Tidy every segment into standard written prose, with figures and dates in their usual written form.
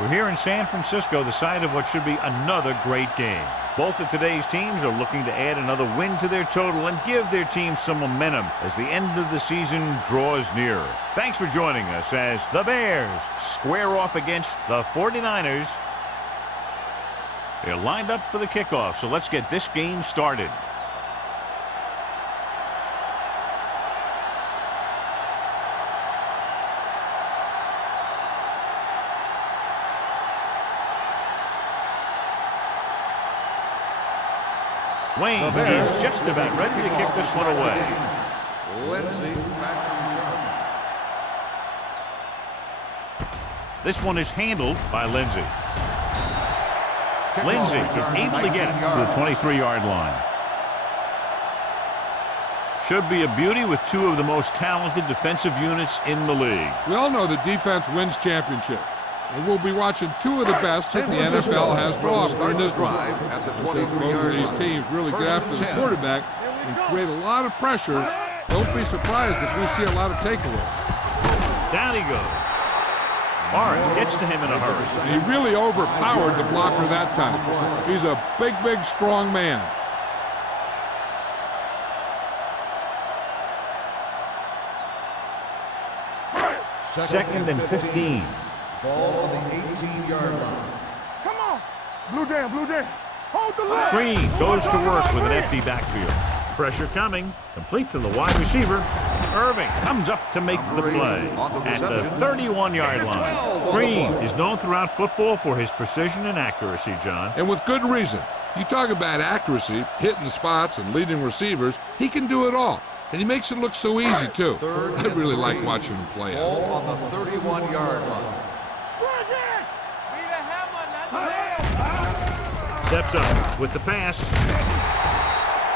We're here in San Francisco, the site of what should be another great game. Both of today's teams are looking to add another win to their total and give their team some momentum as the end of the season draws nearer. Thanks for joining us as the Bears square off against the 49ers. They're lined up for the kickoff, so let's get this game started. Wayne is just about ready to kick this one away. Lindsay back to return. This one is handled by Lindsay. Lindsay is able to get it to the 23-yard line. Should be a beauty with two of the most talented defensive units in the league. We all know that defense wins championships. And we'll be watching two of the best that the NFL has to offer in this drive. Since both of these teams really get after the quarterback and create a lot of pressure, don't be surprised if we see a lot of takeaways. Down he goes. Barnes gets to him in a hurry. And he really overpowered the blocker that time. He's a big, big, strong man. Second and 15. Ball on the 18-yard line. Come on. Blue Jay, Blue Jay. Hold the line. Green goes to work with an empty backfield. Pressure coming. Complete to the wide receiver. Irving comes up to make the play at the 31-yard line. Green is known throughout football for his precision and accuracy, John. And with good reason. You talk about accuracy, hitting spots, and leading receivers. He can do it all. And he makes it look so easy, too. I really like watching him play out. Ball on the 31-yard line. Steps up with the pass.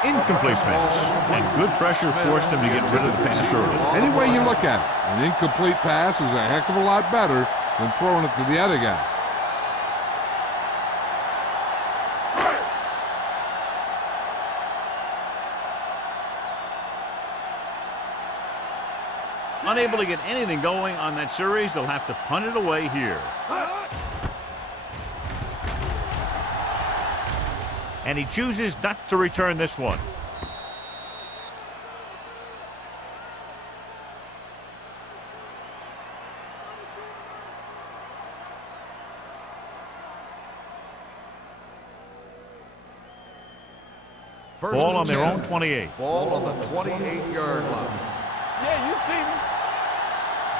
Incomplete pass. And good pressure forced him to get rid of the pass early. Any way you look at it, an incomplete pass is a heck of a lot better than throwing it to the other guy. Unable to get anything going on that series, they'll have to punt it away here. And he chooses not to return this one. Ball on their own 28. Ball on the 28-yard line. Yeah, you see me.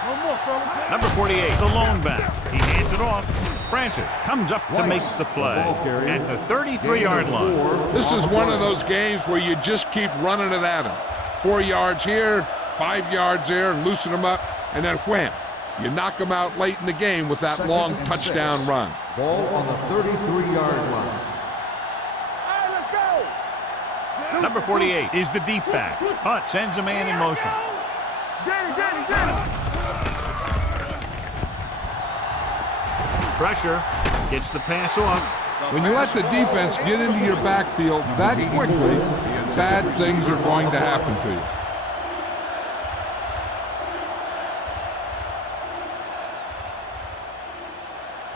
No more, fellas. Number 48, the lone back. He hands it off. Francis comes up to make the play at the 33-yard line. This is one of those games where you just keep running it at him. 4 yards here, 5 yards there, loosen them up, and then wham. You knock them out late in the game with that long touchdown run. Ball on the 33-yard line. All right, let's go. Number 48 is the deep back. Hunt sends a man in motion. Get it, get it, get it. Pressure, gets the pass off. When you let the defense get into your backfield that quickly, bad things are going to happen to you.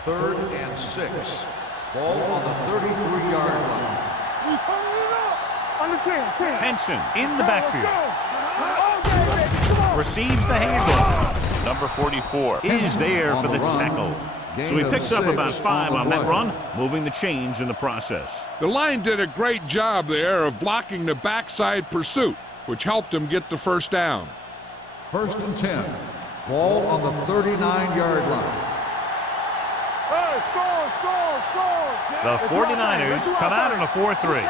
Third and 6. Ball on the 33-yard line. We turning it up. On the 10. Henson in the backfield. Come on. Receives the handoff. Number 44 is there for the tackle. So he picks up about 5 on that run, moving the chains in the process. The line did a great job there of blocking the backside pursuit, which helped him get the first down. First and 10. Ball on the 39-yard line. Hey, score. The 49ers come out in a 4-3.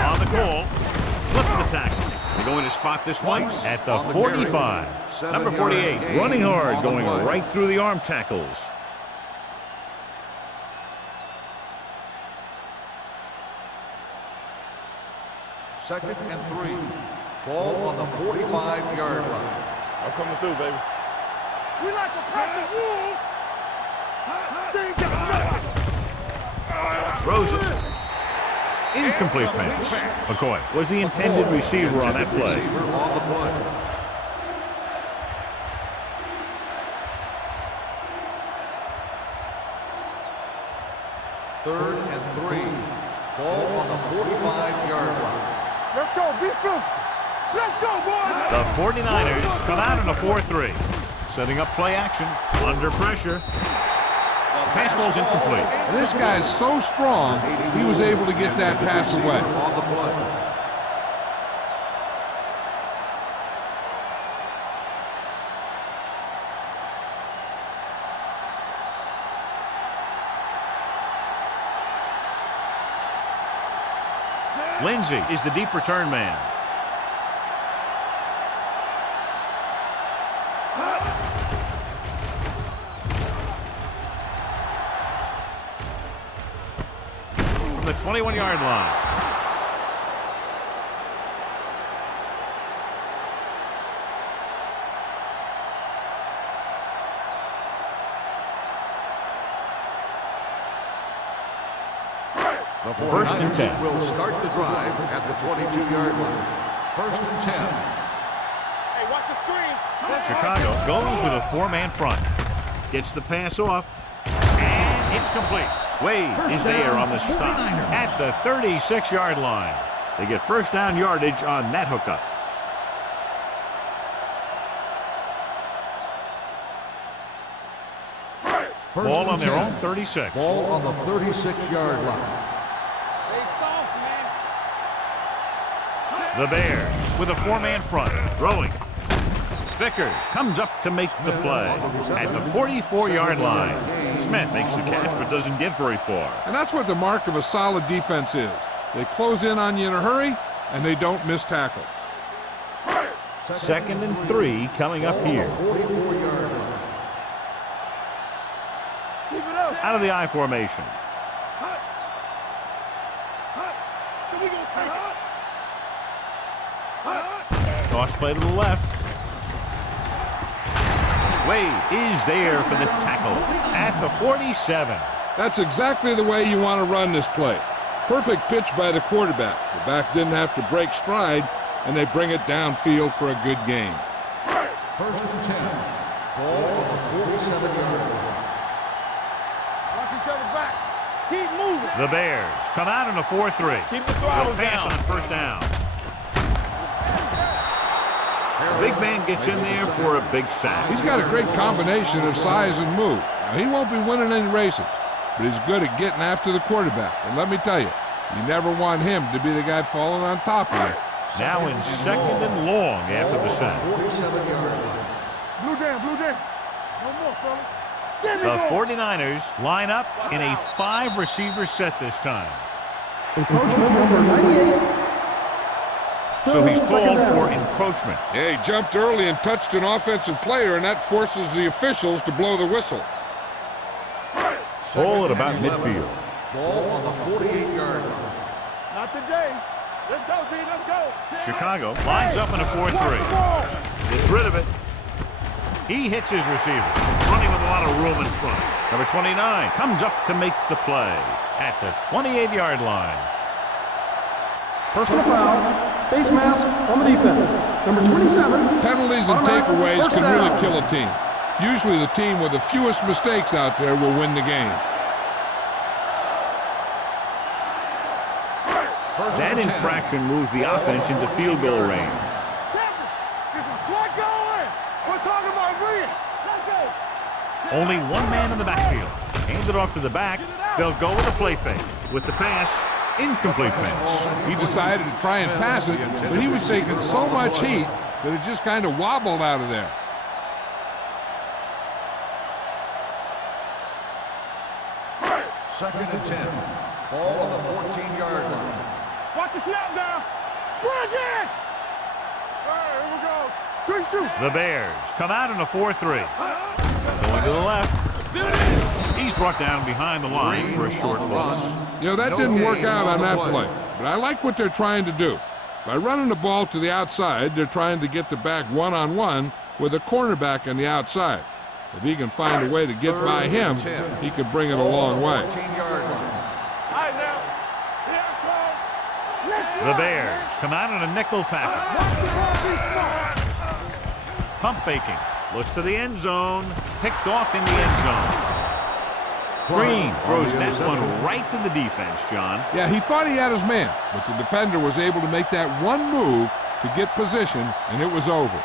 On the call, slips the tackle. They're going to spot this one at the 45. Number 48, running hard, going right through the arm tackles. 2nd and 3. Ball on the 45-yard line. I'm coming through, baby. We like to practice rules. They ain't got nothing. Throws it. Incomplete pass. McCoy was the intended receiver on that play. Receiver on the play. Third and 3. Ball on the 45-yard line. Let's go. Be physical. Let's go, boys. The 49ers come out in a 4-3. Setting up play action. Under pressure. Pass ball's incomplete. And this guy's so strong, he was able to get that pass away. On the play. Lindsey is the deep return man. From the 21-yard line. First and 10. Will start the drive at the 22-yard line. First and 10. Hey, watch the screen. Chicago goes with a 4-man front. Gets the pass off. And it's complete. Wade is there on the stop at the 36-yard line. They get first down yardage on that hookup. Ball on their own 36. Ball on the 36-yard line. The Bears with a 4-man front. Throwing. Vickers comes up to make the play at the 44-yard line. Smith makes the catch but doesn't get very far. And that's what the mark of a solid defense is. They close in on you in a hurry, and they don't miss tackle. 2nd and 3 coming up here. Out of the I formation. Toss play to the left. Wade is there for the tackle at the 47. That's exactly the way you want to run this play. Perfect pitch by the quarterback. The back didn't have to break stride, and they bring it downfield for a good gain. First and 10. Ball on the 47-yard line. Lock each other back. Keep moving. The Bears come out in a 4-3. Keep the They'll throttle pass down. on first down. The big man gets in there for a big sack. He's got a great combination of size and move. Now, he won't be winning any races, but he's good at getting after the quarterback. And let me tell you, you never want him to be the guy falling on top of you. Now in 2nd and long after the sack. 47-yard line. Blue down, blue down. No more, fellas. There we The go. 49ers line up in a 5-receiver set this time. Encroachment number 98. So he's called for encroachment. Yeah, he jumped early and touched an offensive player, and that forces the officials to blow the whistle. Ball at about midfield. Ball on the 48-yard line. Not today. Let's go, D. Let's go. Chicago lines up in a 4-3. Gets rid of it. He hits his receiver, running with a lot of room in front. Number 29 comes up to make the play at the 28-yard line. Personal foul. Face mask on the defense. Number 27. Penalties and Automatic takeaways first can down. really kill a team. Usually the team with the fewest mistakes out there will win the game. That infraction moves the offense into field goal range. Captain, get some slack going. We're talking about Rhea. Let's go. Only one man in the backfield. Hand it off to the back. They'll go with a play fake. With the pass, incomplete pass. He decided to try and pass it, but he was taking so much heat that it just kind of wobbled out of there. Second and 10. Ball on the 14-yard line. Watch the snap down. Bridge in. All right, here we go. Good shoot. The Bears come out in a 4-3. Going to the left. He's brought down behind the line for a short loss. You know, that didn't work out on that play, but I like what they're trying to do. By running the ball to the outside, they're trying to get the back one-on-one with a cornerback on the outside. If he can find a way to get by him, he can bring it a long way. The Bears come out in a nickel package. Pump faking. Looks to the end zone. Picked off in the end zone. Green throws that one right to the defense, John. Yeah, he thought he had his man, but the defender was able to make that one move to get position, and it was over.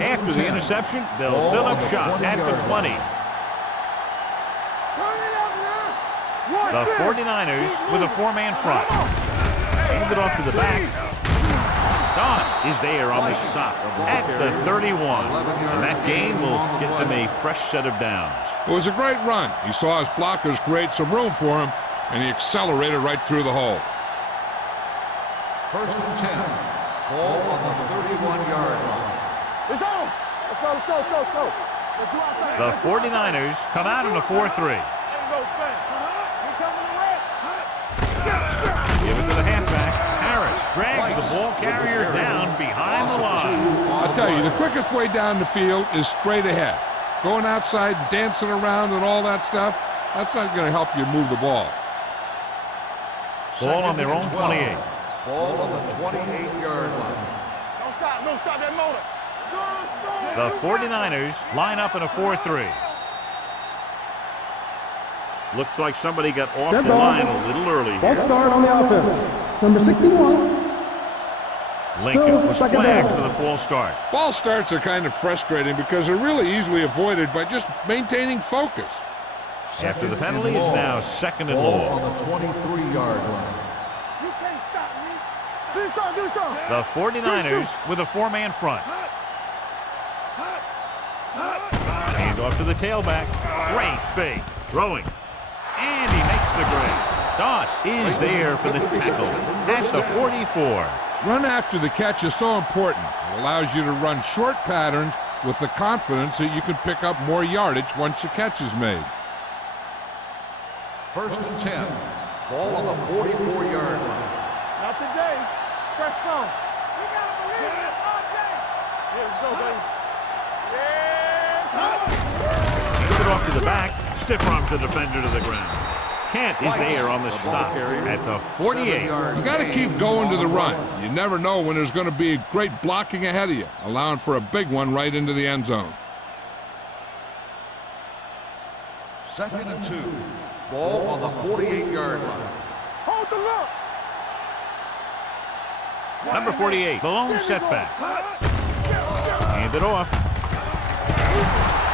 After the interception, they'll set up shop at the 20. The 49ers with a four-man front. Hand it off to the back. Doss is there on the stop at the 31. And that gain will get them a fresh set of downs. It was a great run. He saw his blockers create some room for him, and he accelerated right through the hole. 1st and 10. Ball on the 31-yard line. It's on. Let's go, let's go, let's go, let's go. Let's go outside. The 49ers come out in a 4-3. Give it to the halfback. Harris drags the ball carrier down behind the line. I'll tell you, the quickest way down the field is straight ahead. Going outside, dancing around and all that stuff, that's not going to help you move the ball. Ball on their own 28. Ball on the 28-yard line. Don't stop that motor. The 49ers line up in a 4-3. Looks like somebody got off Dead the ball. line a little early Ball here. start on the offense. Number 61. Lincoln was second flagged down. for the false start. False starts are kind of frustrating because they're really easily avoided by just maintaining focus. After the penalty, it's now 2nd and Ball long. on the 23-yard line. You can't stop me. Do something, do something. The 49ers with a four-man front. Hand off to the tailback. Great fake. Throwing. And he makes the grab. Doss is there for the tackle at the 44. Run after the catch is so important. It allows you to run short patterns with the confidence that you can pick up more yardage once the catch is made. 1st and 10. Ball on the 44-yard line. Not today. Fresh phone. We gotta believe it all day. Here we go, baby. Yeah. Give it off to the back. Stiff arms the defender to the ground. Kent is there on the stop at the 48. You got to keep going to the run. You never know when there's going to be great blocking ahead of you, allowing for a big one right into the end zone. 2nd and 2. Ball on the 48-yard line. Hold the look. Number 48, the lone setback. Hand it off.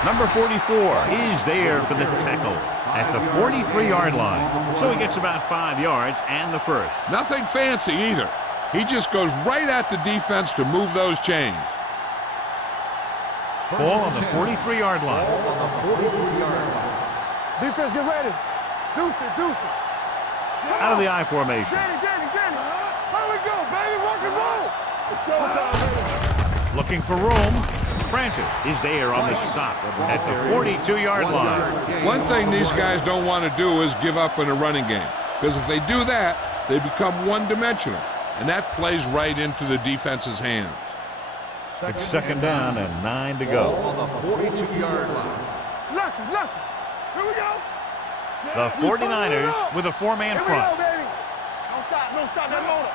Number 44 is there for the tackle at the 43-yard line. So he gets about 5 yards and the first. Nothing fancy either. He just goes right at the defense to move those chains. Ball on the 43-yard line. Ball on the 43-yard line. Defense, get ready. Deuce it, deuce it. Out of the I formation. Danny. Here we go, baby. Rock and roll. It's showtime, baby. Looking for room. Francis is there on the stop at the 42-yard line. One thing these guys don't want to do is give up in a running game, because if they do that, they become one-dimensional, and that plays right into the defense's hands. It's 2nd down and 9 to Ball go. on the 42-yard line. Lucky. Here we go. The 49ers with a four-man Here we go, front. baby. Don't stop that motor.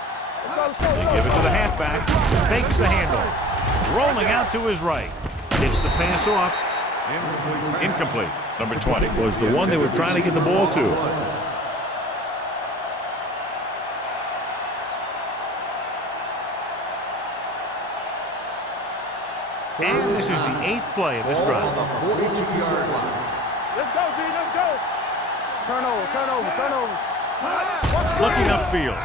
Let's go. Give it to the halfback. Fakes the handle. Rolling out to his right. Gets the pass off. Incomplete. Number 20 was the one they were trying to get the ball to. And this is the 8th play of this Ball drive. on the 42-yard line. Let's go, D. Let's go. Turn over. Looking upfield.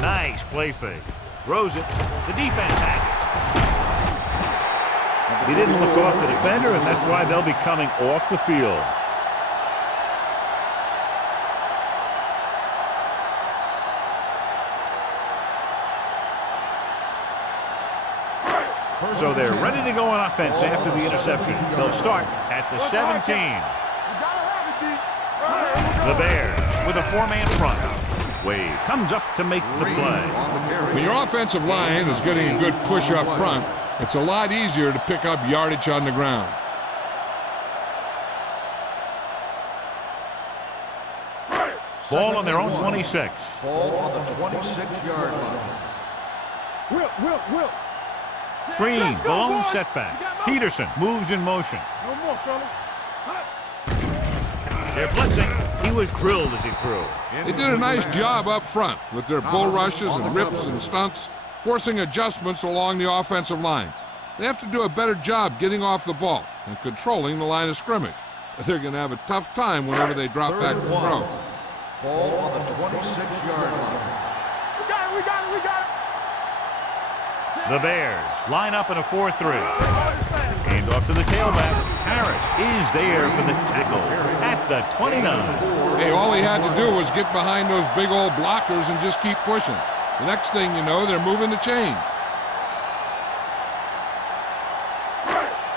Nice play fake. Throws it. The defense has it. He didn't look off the defender, and that's why they'll be coming off the field. So they're ready to go on offense after the interception. They'll start at the 17. The Bears with a four-man front. Wade comes up to make the play. When your offensive line is getting a good push up front, it's a lot easier to pick up yardage on the ground. Ball on their own 26. Ball on the 26-yard line. Will. Green, the lone setback. Peterson moves in motion. No more, fella. They're blitzing. He was drilled as he threw. They did a nice job up front with their bull rushes and rips and stunts, forcing adjustments along the offensive line. They have to do a better job getting off the ball and controlling the line of scrimmage. They're going to have a tough time whenever they drop back to throw. Ball on the 26-yard line. We got it. The Bears line up in a 4-3. Hand off to the tailback. Harris is there for the tackle at the 29. Hey, all he had to do was get behind those big old blockers and just keep pushing. The next thing you know, they're moving the chains.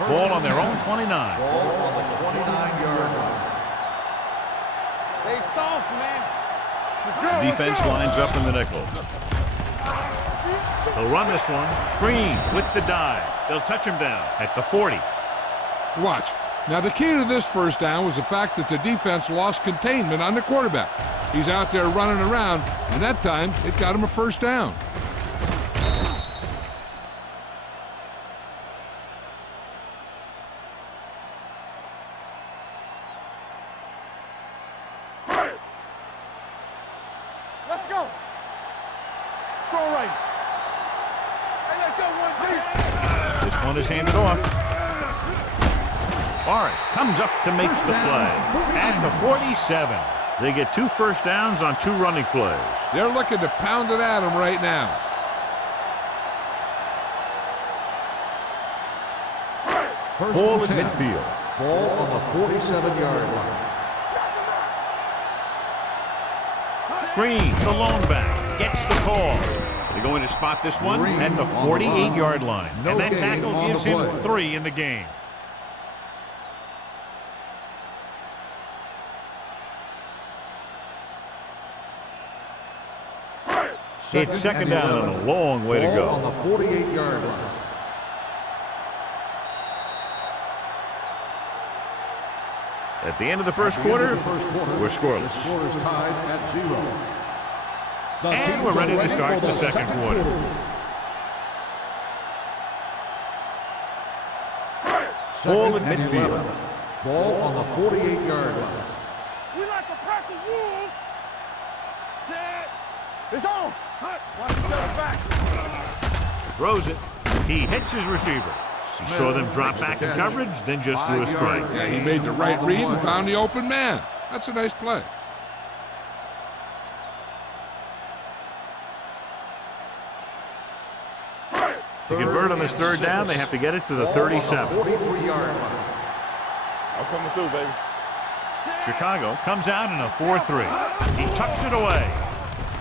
Ball on their own 29. Ball on the 29-yard line. Stay soft, man. The defense lines up in the nickel. They'll run this one. Green with the dive. They'll touch him down at the 40. Watch. Now, the key to this first down was the fact that the defense lost containment on the quarterback. He's out there running around, and that time it got him a first down. Let's go. Strong right. Hey, let's go, 1-2. This one is handed off. Forrest comes up to make the play at the 47. They get 2 first downs on 2 running plays. They're looking to pound it at him right now. Ball at midfield. Ball on the 47-yard line. Green, the lone back, gets the call. They're going to spot this one at the 48-yard line. And that tackle gives him 3 in the game. It's second down and a long way to go. Ball on the 48-yard line. At the end of the first quarter, we're scoreless. The score is tied at 0. And we're ready to start the second quarter. Ball at midfield. Ball on the 48-yard line. We like a pack of wolves. Set. It's on. Watch each other back. Throws it. He hits his receiver. He saw them drop back in coverage, then just threw a strike. Yeah, he made the right read and found the open man. That's a nice play. To convert on this third down, they have to get it to the 37. 43-yard line. I'm coming through, baby. Chicago comes out in a 4-3. He tucks it away.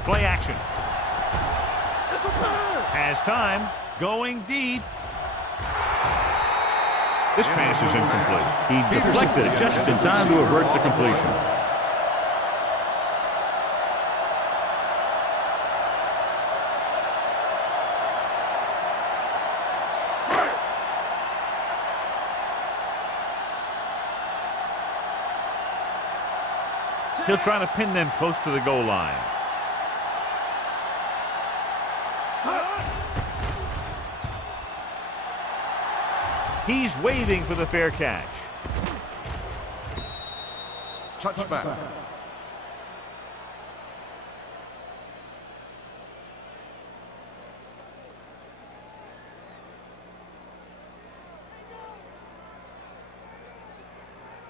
Play action. Has time. Going deep. This pass is incomplete. He deflected it just in time to avert the completion. He'll try to pin them close to the goal line. He's waving for the fair catch. Touchback.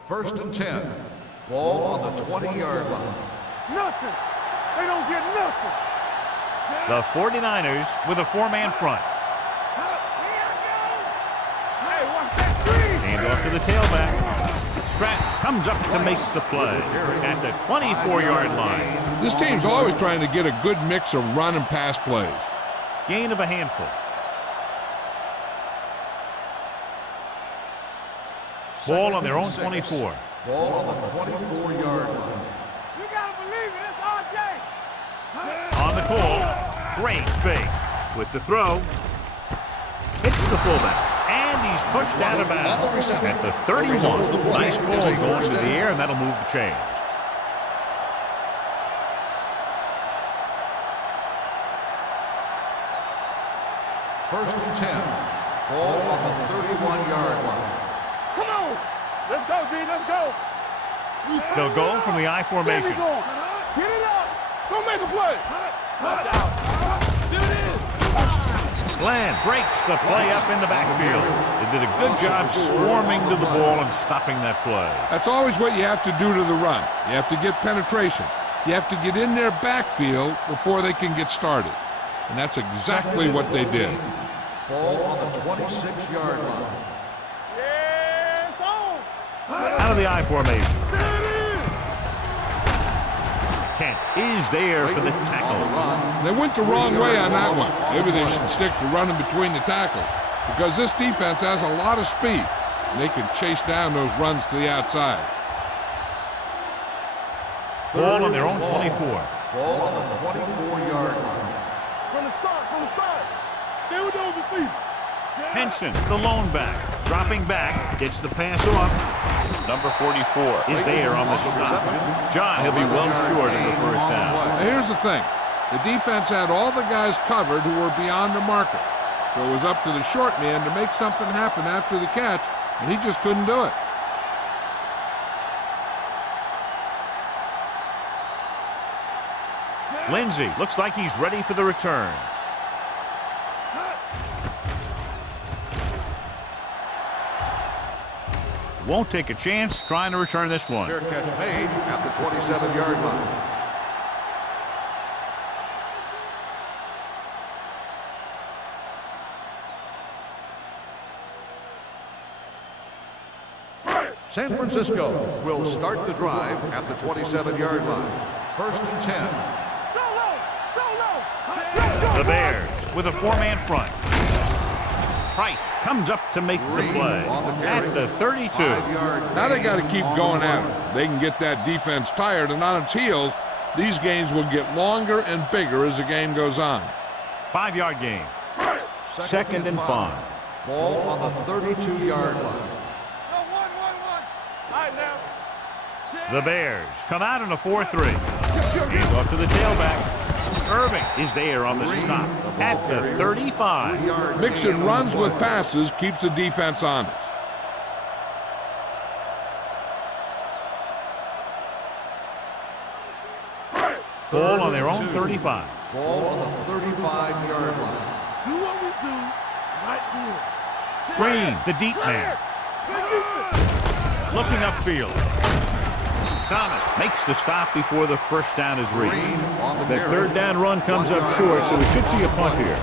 First and 10. Ball on the 20-yard line. Nothing. They don't get nothing. The 49ers with a 4-man front. Hey, watch that screen. Hand off to the tailback. Stratton comes up to make the play at the 24-yard line. This team's always trying to get a good mix of run and pass plays. Gain of a handful. Ball on their own 24. Ball on the 24-yard line. You gotta believe it, it's RJ. On the call, great fake. With the throw, hits the fullback. And he's pushed out of bounds at the 31. Nice call going to the air, and that'll move the chains. First and 10. Ball on the 31-yard line. Come on. Let's go, D, let's go. They'll go from the I There we formation. go. Get it up. Go make a play. Watch out. Do this. Glenn breaks the play up in the backfield. They did a good job swarming to the ball and stopping that play. That's always what you have to do to the run. You have to get penetration. You have to get in their backfield before they can get started. And that's exactly what they did. Ball on the 26-yard line. Yeah, it's on. Out of the I formation. Kent is there for the tackle. They went the wrong way on that one. Maybe they should stick to running between the tackles, because this defense has a lot of speed, and they can chase down those runs to the outside. Ball on their own 24. Ball on the 24-yard line. From the start. Stay with those receivers. Henson, the lone back, dropping back, gets the pass off. Number 44 is there on the stop. John, he'll be well short of the first down. Now, here's the thing. The defense had all the guys covered who were beyond the marker. So it was up to the short man to make something happen after the catch, and he just couldn't do it. Lindsey looks like he's ready for the return. Won't take a chance trying to return this one. Fair catch made at the 27-yard line. San Francisco will start the drive at the 27-yard line. First and 10. The Bears with a four-man front. Price comes up to make the play at the 32. Now they got to keep going at it. They can get that defense tired, and on its heels, these games will get longer and bigger as the game goes on. 5-yard game. Second and 5. Ball on the 32-yard line. The Bears come out in a 4-3. Hands off to the tailback. Irving is there on the stop at the 35. Mixing runs with passes keeps the defense honest. Ball on their own 35. Ball on the 35-yard line. Do what we do right here. Green, the deep man. Looking upfield. Thomas makes the stop before the first down is reached. The third down run comes up short, so we should see a punt here.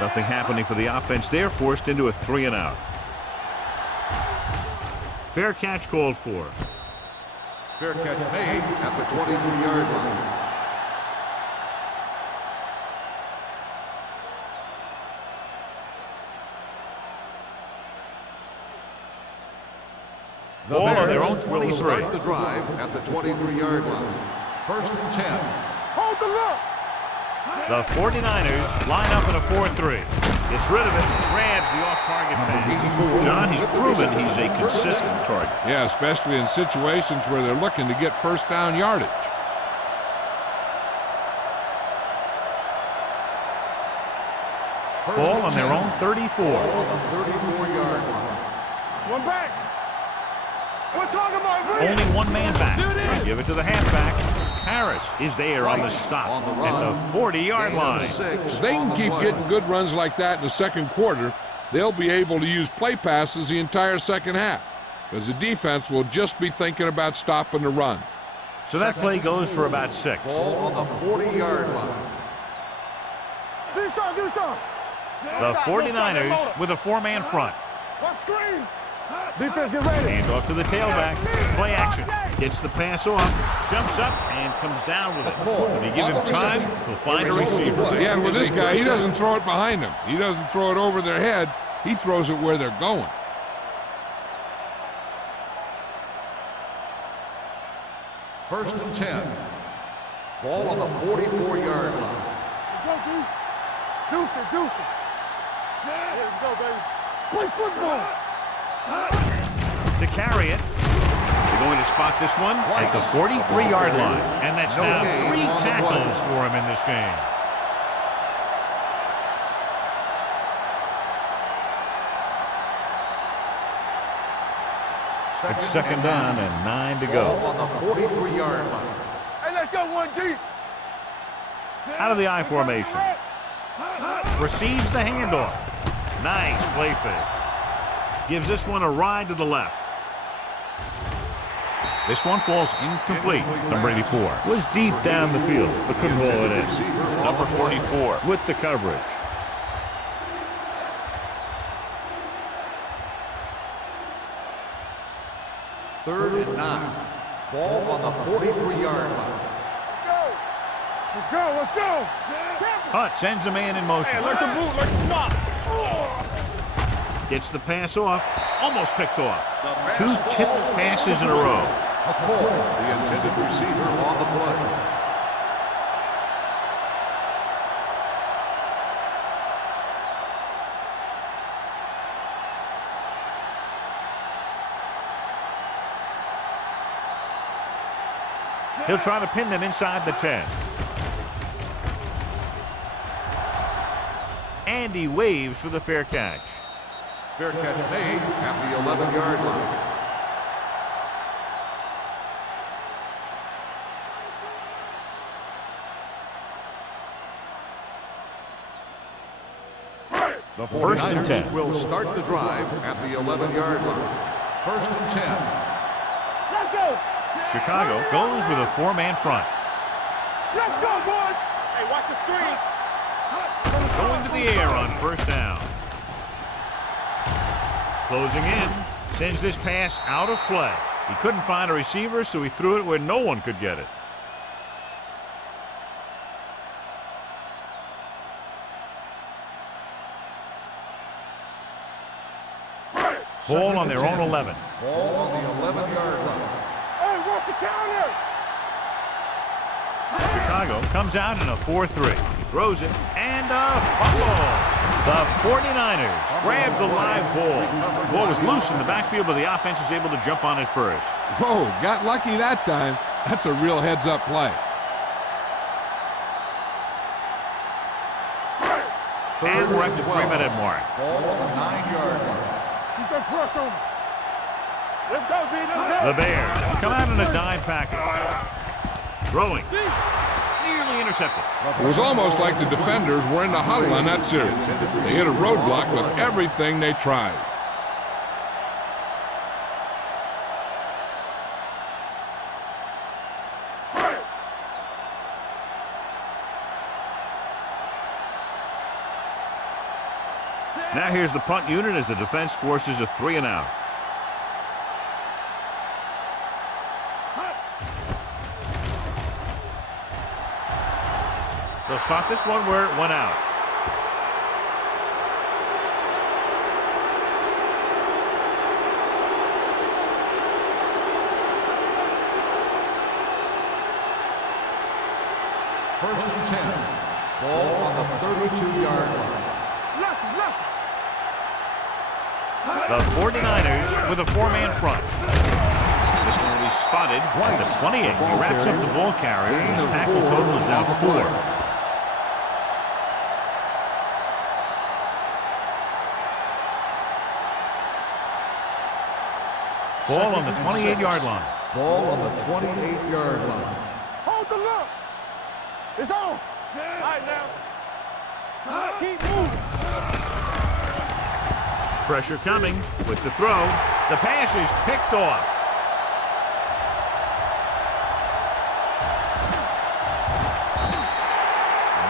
Nothing happening for the offense. They're forced into a 3-and-out. Fair catch called for. Fair catch made at the 23-yard line. Ball on their own will 23. start the drive at the 23-yard line. First and 10. Hold the look. The 49ers line up in a 4-3. Gets rid of it, grabs the off-target pass. John, he's proven he's a consistent target. Yeah, especially in situations where they're looking to get first down yardage. Ball on their own 34. Ball on the 34-yard line. One back. We're talking about Only one man back. They give it to the halfback. Harris is there on the stop at the 40-yard line. If they can keep getting good runs like that in the second quarter, they'll be able to use play passes the entire second half, because the defense will just be thinking about stopping the run. So that play goes for about 6. Ball on the 40-yard line. Give me some. The 49ers with a four-man front. One screen. Defense, get ready. Hand off to the tailback. Play action. Gets the pass off. Jumps up and comes down with it. When you give him time, he'll find a receiver. Yeah, and with this guy, he doesn't throw it behind him. He doesn't throw it over their head. He throws it where they're going. First and 10. Ball on the 44-yard line. Let's go, D. Deuce it, deuce it. Here we go, baby. Play football. To carry it. They're going to spot this one at the 43-yard line. And that's now 3 tackles for him in this game. It's second down and 9 to go. Ball on the 43-yard line. Hey, let's go, 1D. Out of the I formation. Receives the handoff. Nice play fake. Gives this one a ride to the left. This one falls incomplete. Number 84 was deep down the field, but couldn't haul it in. Number 44 with the coverage. Third and 9. Ball on the 43-yard line. Let's go, let's go. Hunt sends a man in motion. Hey, like the boot, like the stop. Gets the pass off. Almost picked off. 2 tipped passes in a row. The intended receiver on the play. He'll try to pin them inside the 10. And he waves for the fair catch. Fair catch made at the 11-yard line. The First and 10. Will start the drive at the 11-yard line. First and 10. Let's go. Chicago goes with a 4-man front. Let's go, boys. Hey, watch the screen. Going to the air on first down. Closing in. Sends this pass out of play. He couldn't find a receiver, so he threw it where no one could get it. Ball on their own 11. Ball on the 11-yard line. Hey, work the counter. Chicago comes out in a 4-3. He throws it, and a fumble. The 49ers grab the live ball. The ball was loose in the backfield, but the offense was able to jump on it first. Whoa, got lucky that time. That's a real heads-up play. And we're at the 3-minute mark. Ball on the 9-yard line. Keep that press on him. Let's go, D. Let's go. The Bears come out in a dime package. Throwing. Nearly intercepted. It was almost like the defenders were in the huddle on that series. They hit a roadblock with everything they tried. Now here's the punt unit as the defense forces a 3-and-out. They'll spot this one where it went out. First and 10. Ball on the 32-yard line. The 49ers with a 4-man front. This one will be spotted at the 28. He wraps up the ball carrier, and his tackle total is now 4. Ball on the 28-yard line. Ball on the 28-yard line. Hold the look. It's on. All right, now. Keep moving. Pressure coming with the throw. The pass is picked off.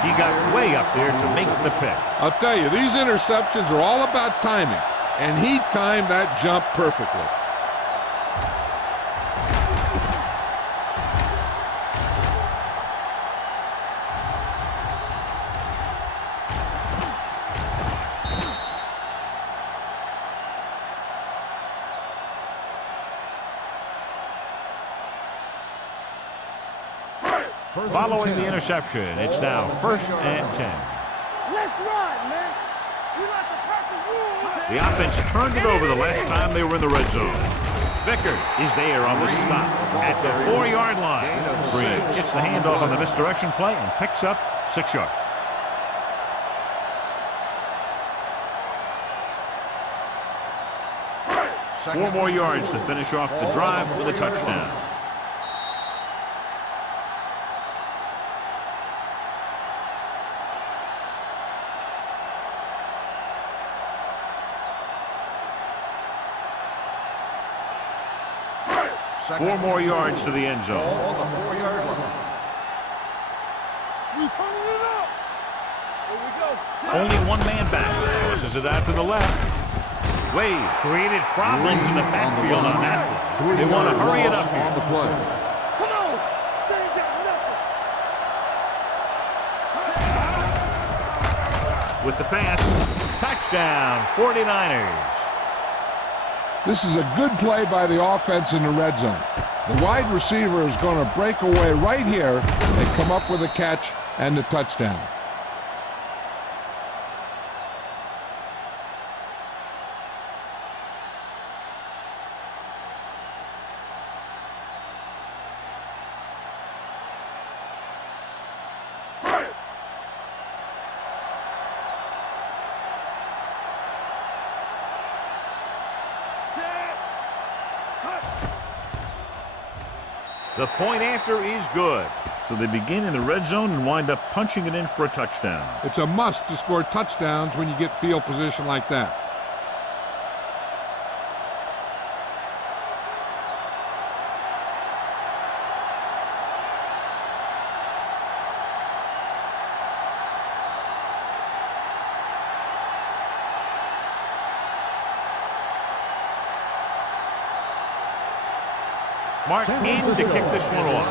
He got way up there to make the pick. I'll tell you, these interceptions are all about timing, and he timed that jump perfectly. Following the interception, it's now 1st and 10. Let's run, man. We like the purple wolves. The offense turned it over the last time they were in the red zone. Vickers is there on the stop at the 4-yard line. Green gets the handoff on the misdirection play and picks up 6 yards. Four more yards to finish off the drive with a touchdown. Four more yards to the end zone. On the 4-yard line. We turning it up. Here we go. Only one man back. Tosses it out to the left. Wade created problems in the backfield on that one. They want to hurry it up here. On the play. Come on. They ain't got nothing. With the pass, touchdown, 49ers. This is a good play by the offense in the red zone. The wide receiver is going to break away right here and come up with a catch and the touchdown. The point after is good. So they begin in the red zone and wind up punching it in for a touchdown. It's a must to score touchdowns when you get field position like that. Mark in to kick this one off.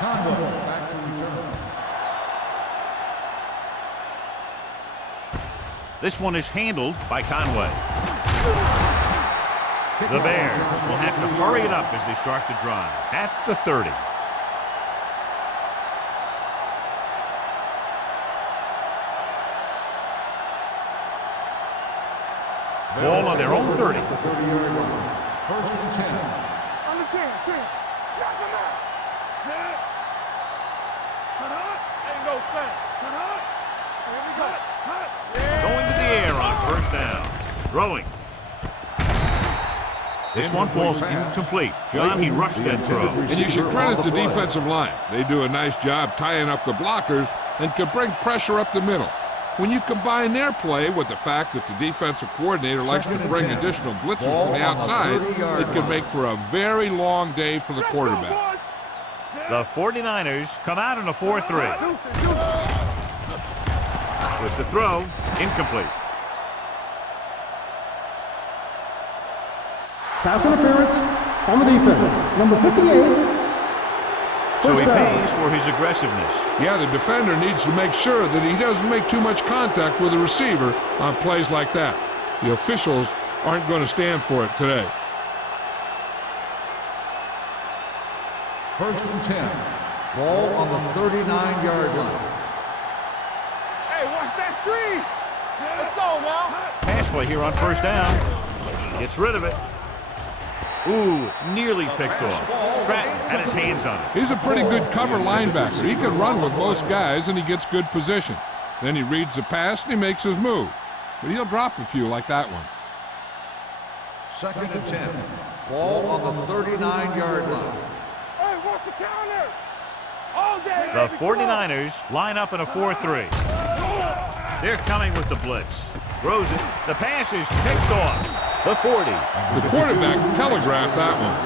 Conway back to return. This one is handled by Conway. The Bears will have to hurry it up as they start the drive at the 30. Ball on their own 30. The 30-yard line. 1st and 10. On the 10. Knock him out. Set. Ain't no thing. Here we go. Going to the air on 1st down. Throwing. This one falls incomplete. John, he rushed that throw. And you should credit the defensive line. They do a nice job tying up the blockers and can bring pressure up the middle. When you combine their play with the fact that the defensive coordinator likes to bring additional blitzers from the outside, it can make for a very long day for the quarterback. The 49ers come out in a 4-3. With the throw, incomplete. Pass interference on the defense. Number 58. So he First down. pays for his aggressiveness. Yeah, the defender needs to make sure that he doesn't make too much contact with the receiver on plays like that. The officials aren't going to stand for it today. 1st and 10. Ball on the 39-yard line. Hey, watch that screen. Let's go now. Pass play here on 1st down. Gets rid of it. Ooh, nearly picked off. Stratton had his hands on it. He's a pretty good cover linebacker. He can run with most guys, and he gets good position. Then he reads the pass, and he makes his move. But he'll drop a few like that one. 2nd and 10. Ball on the 39-yard line. Hey, watch the counter. All day. The 49ers line up in a 4-3. They're coming with the blitz. Throws it. The pass is picked off. The 40. The quarterback telegraphed that one.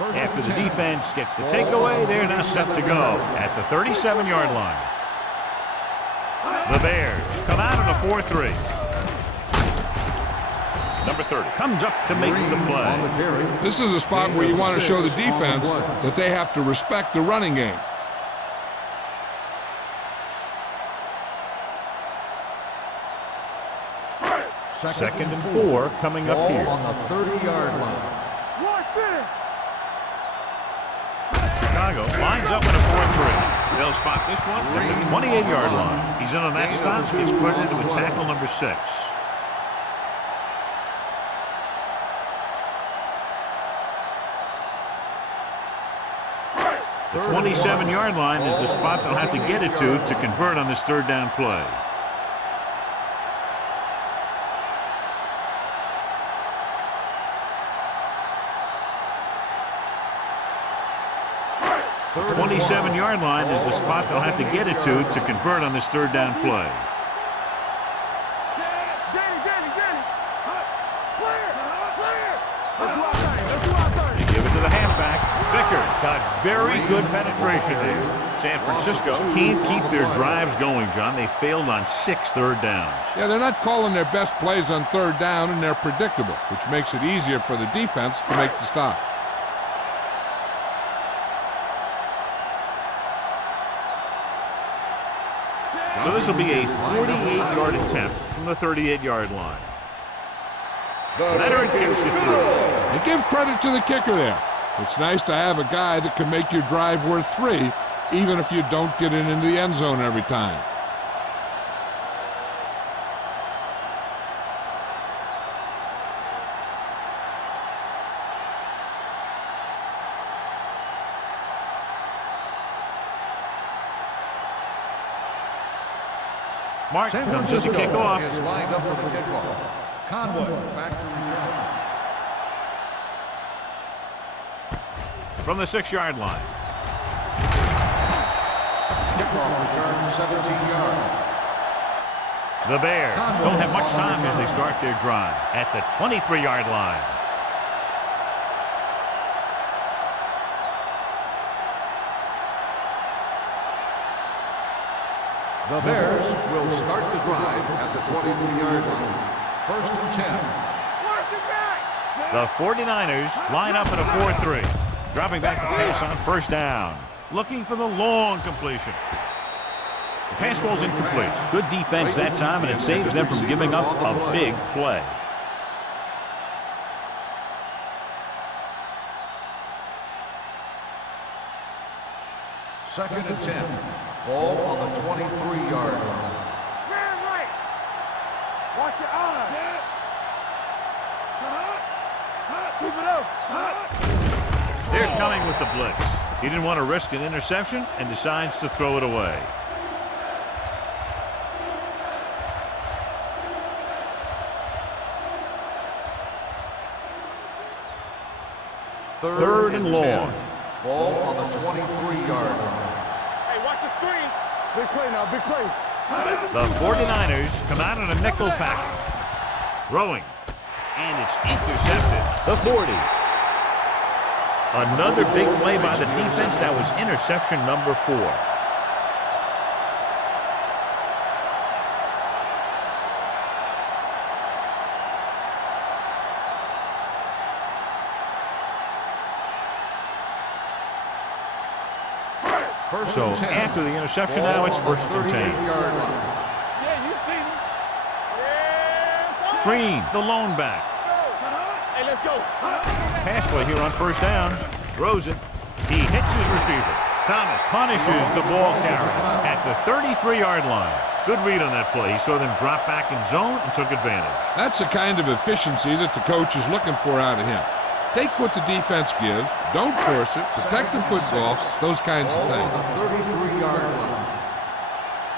After the defense gets the takeaway, they're now set to go at the 37-yard line. The Bears come out in a 4-3. Number 30 comes up to make the play. This is a spot where you want to show the defense that they have to respect the running game. Second and 4 coming up here. On the 30-yard line. Chicago lines up in a 4-3. They'll spot this one at the 28-yard line. He's in on that stop. Gets credited with tackle number 6. The 27-yard line is the spot they'll have to get it to convert on this third down play. The 27-yard line is the spot they'll have to get it to convert on this third down play. They give it to the halfback. Vickers got very good penetration there. San Francisco can't keep their drives going, John. They failed on 6 third downs. Yeah, they're not calling their best plays on third down, and they're predictable, which makes it easier for the defense to make the stop. So this will be a 48-yard attempt from the 38-yard line. Leonard gets it through. And give credit to the kicker there. It's nice to have a guy that can make your drive worth 3, even if you don't get it into the end zone every time. Mark comes in to kick off. Is lined up for the kickoff. Conway back to return. From the 6-yard line. Kickoff return 17 yards. The Bears don't have much time as they start their drive at the 23-yard line. The Bears will start the drive at the 23-yard line. First and 10. The 49ers line up in a 4-3. Dropping back the pass on first down. Looking for the long completion. The pass ball's incomplete. Good defense that time, and it saves them from giving up a big play. Second and 10. Ball on the 23-yard line. Right. Watch your eyes. Keep it up. They're coming with the blitz. He didn't want to risk an interception and decides to throw it away. Third and long. Ball on the 23-yard line. Hey, watch the screen. Big play now, big play. The 49ers come out in a nickel package. Throwing. And it's intercepted. The 40. Another big play by the defense. That was interception number 4. So after the interception, now it's first and 10. Yeah, you see me. Yeah. Green, the lone back. Hey, let's go. Pass play here on first down. Throws it. He hits his receiver. Thomas punishes the ball carrier at the 33-yard line. Good read on that play. He saw them drop back in zone and took advantage. That's the kind of efficiency that the coach is looking for out of him. Take what the defense gives, don't force it, protect the football, those kinds of things. 33-yard line.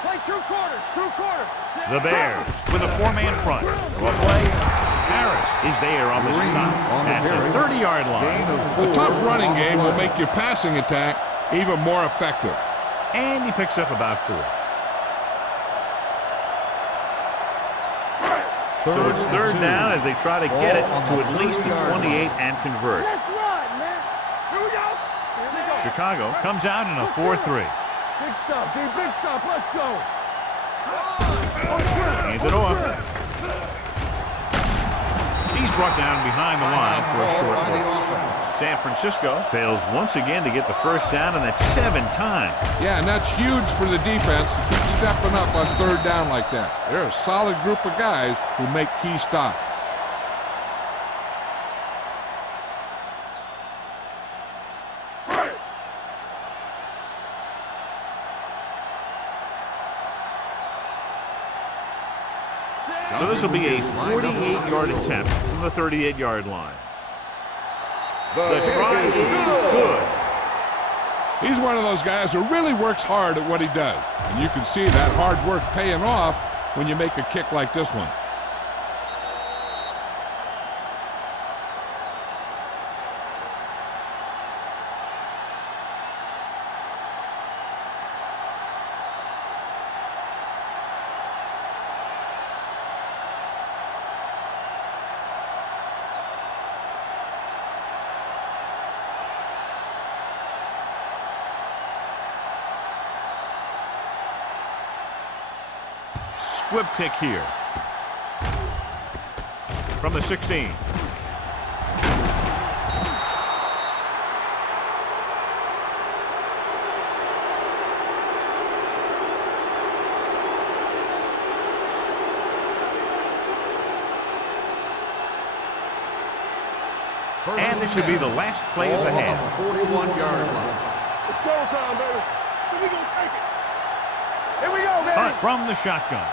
Play two quarters. The Bears with a 4-man front. Well play. Harris is there on the stop at the 30-yard line. A tough running game will make your passing attack even more effective. And he picks up about 4. So it's third down as they try to get it to at least the 28 and convert. Let's run, man. Chicago comes out in a 4-3. Big stop, dude. Big stop. Let's go. Hand it off. He's brought down behind the line for a short loss. San Francisco fails once again to get the first down, and that's 7 times. Yeah, and that's huge for the defense to keep stepping up on third down like that. They're a solid group of guys who make key stops. So this will be a 48-yard attempt from the 38-yard line. The try is good. He's one of those guys who really works hard at what he does. And you can see that hard work paying off when you make a kick like this one. Squib kick here from the 16. And this should be the last play of the half. 41-yard line. It's showtime, baby. So we gonna take it. Here we go, baby. Hunt from the shotgun.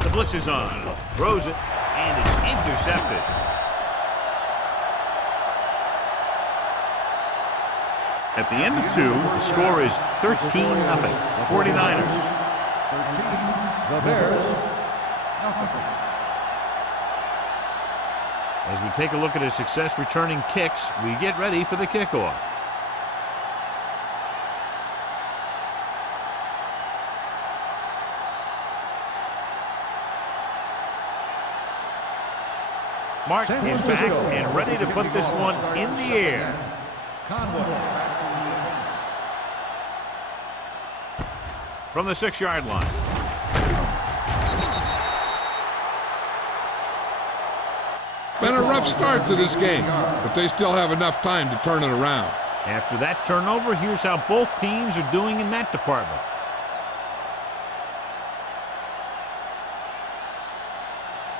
The blitz is on. Throws it, and it's intercepted. At the end of 2, the score is 13-0. 49ers. 13. The Bears. Nothing. As we take a look at his success returning kicks, we get ready for the kickoff. Mark is back and ready to put this one in the air. From the 6-yard line. Been a rough start to this game, but they still have enough time to turn it around. After that turnover, here's how both teams are doing in that department.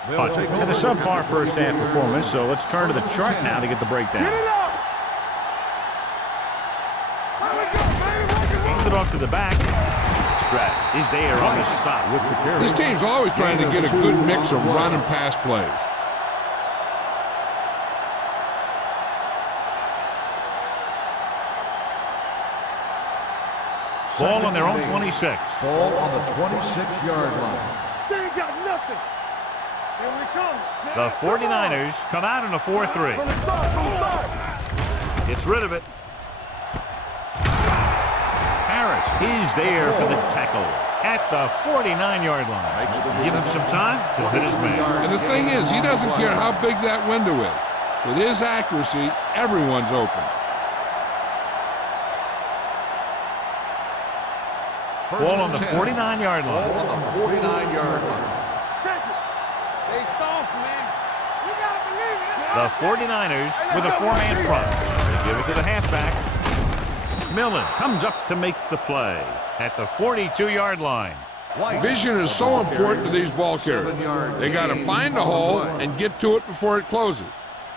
And a subpar first half performance, so let's turn to the chart now to get the breakdown. Hand it off to the back. Stratton is there on the stop with the carry. This team's always trying to get a good mix of run and pass plays. Ball on their own 26. Ball on the 26-yard line. They ain't got nothing. Here we come. The 49ers come out in a 4-3. From the start. Gets rid of it. Harris is there for the tackle at the 49-yard line. Give him some time, he'll hit his man. And the thing is, he doesn't care how big that window is. With his accuracy, everyone's open. Ball on the 49-yard line. Ball on the 49-yard line. Check it. They soft, man. You gotta believe it. The 49ers with a 4-man front. They give it to the halfback. Millen comes up to make the play at the 42-yard line. Vision is so important to these ball carriers. They got to find a hole and get to it before it closes.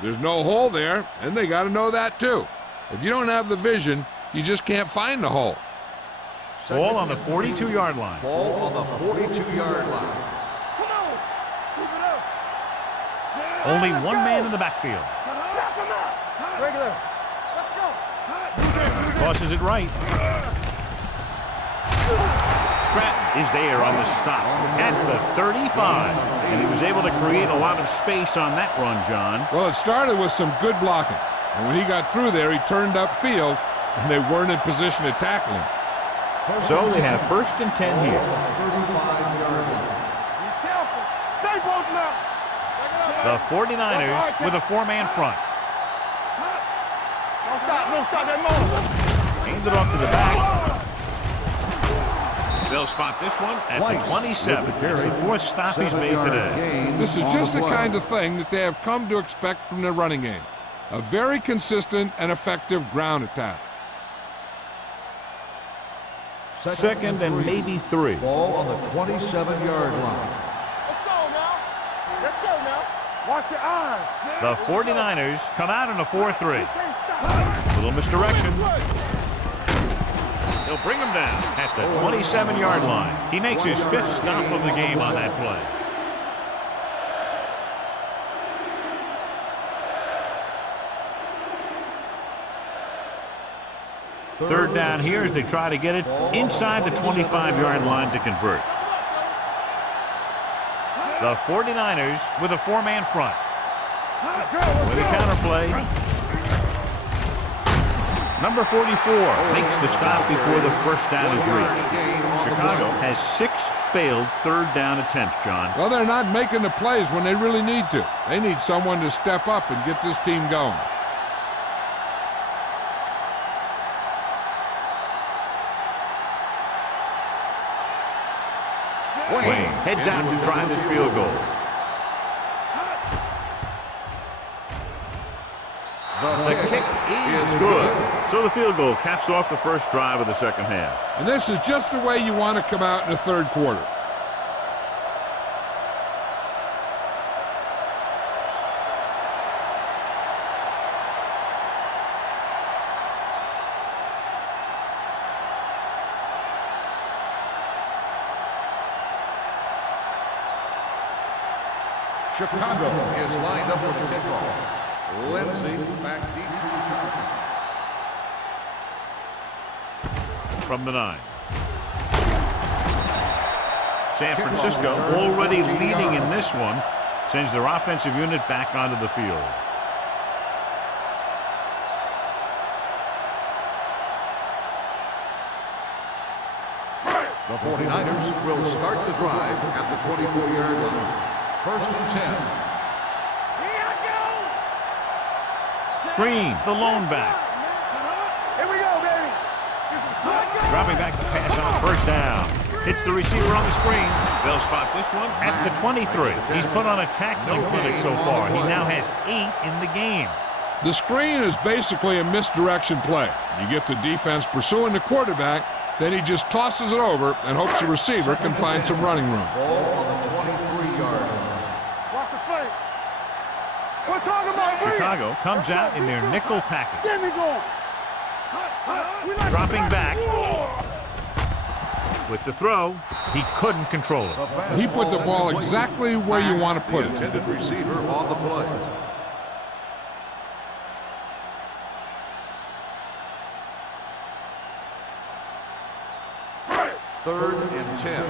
There's no hole there, and they got to know that too. If you don't have the vision, you just can't find the hole. Ball on the 42-yard line. Ball on the 42-yard line. Come on. Keep it up. Only one man in the backfield. Knock him out. Regular. Let's go. Crosses it right. Stratton is there on the stop at the 35. And he was able to create a lot of space on that run, John. Well, it started with some good blocking. And when he got through there, he turned upfield, and they weren't in position to tackle him. So they have 1st and 10 here. 35-yard line. Be careful. Stay both now. The 49ers with a 4-man front. Don't stop that motor. Hand it off to the back. They'll spot this one at the 27. It's the 4th stop he's made today. This is just the kind of thing that they have come to expect from their running game. A very consistent and effective ground attack. Second and maybe 3. Ball on the 27-yard line. Let's go now. Let's go now. Watch your eyes. The 49ers come out in a 4-3. Little misdirection. He'll bring him down at the 27-yard line. He makes his 5th stop of the game on that play. Third down here as they try to get it inside the 25-yard line to convert. The 49ers with a 4-man front. With a counterplay. Number 44 makes the stop before the first down is reached. Chicago has 6 failed third down attempts, John. Well, they're not making the plays when they really need to. They need someone to step up and get this team going. Wayne heads out to try this field goal. The kick is good. So the field goal caps off the first drive of the second half. And this is just the way you want to come out in the third quarter. Chicago is lined up for the kickoff. Lindsay back deep to return. From the 9. San Francisco, already leading in this one, sends their offensive unit back onto the field. The 49ers will start the drive at the 24-yard line. First and 10. Green, the lone back. Here we go, baby. Dropping back to pass on first down. Hits the receiver on the screen. They'll spot this one at the 23. He's put on a tackling clinic so far. He now has 8 in the game. The screen is basically a misdirection play. You get the defense pursuing the quarterback, then he just tosses it over and hopes the receiver can find some running room. Ball on the 23-yard line. Watch the play. We're talking about Chicago comes out in their nickel package. Get me going. Dropping back. With the throw, he couldn't control it. He put the ball exactly where you want to put it. Intended receiver on the play. Third and 10.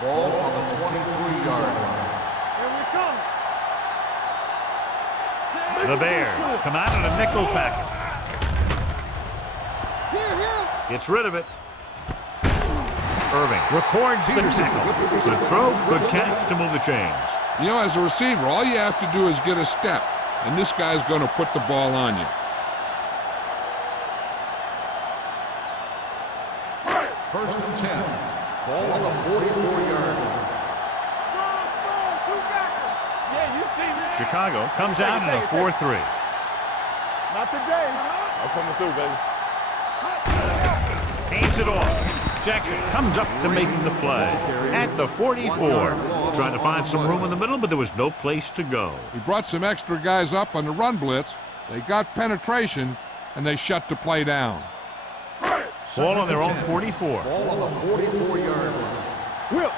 Ball on the 23-yard line. Here we come. The Bears come out in a nickel package. Gets rid of it. Irving records the tackle. Good throw, good catch to move the chains. You know, as a receiver, all you have to do is get a step, and this guy's going to put the ball on you. First and 10. Ball on the 44-yard line. Yeah, you see me. Chicago comes out in a 4-3. Not today. I'm coming through, baby. Hands it off. Jackson comes up to make the play at the 44. Trying to find some room in the middle, but there was no place to go. He brought some extra guys up on the run blitz. They got penetration, and they shut the play down. Ball on their own 44. Ball on the 44-yard line. Will.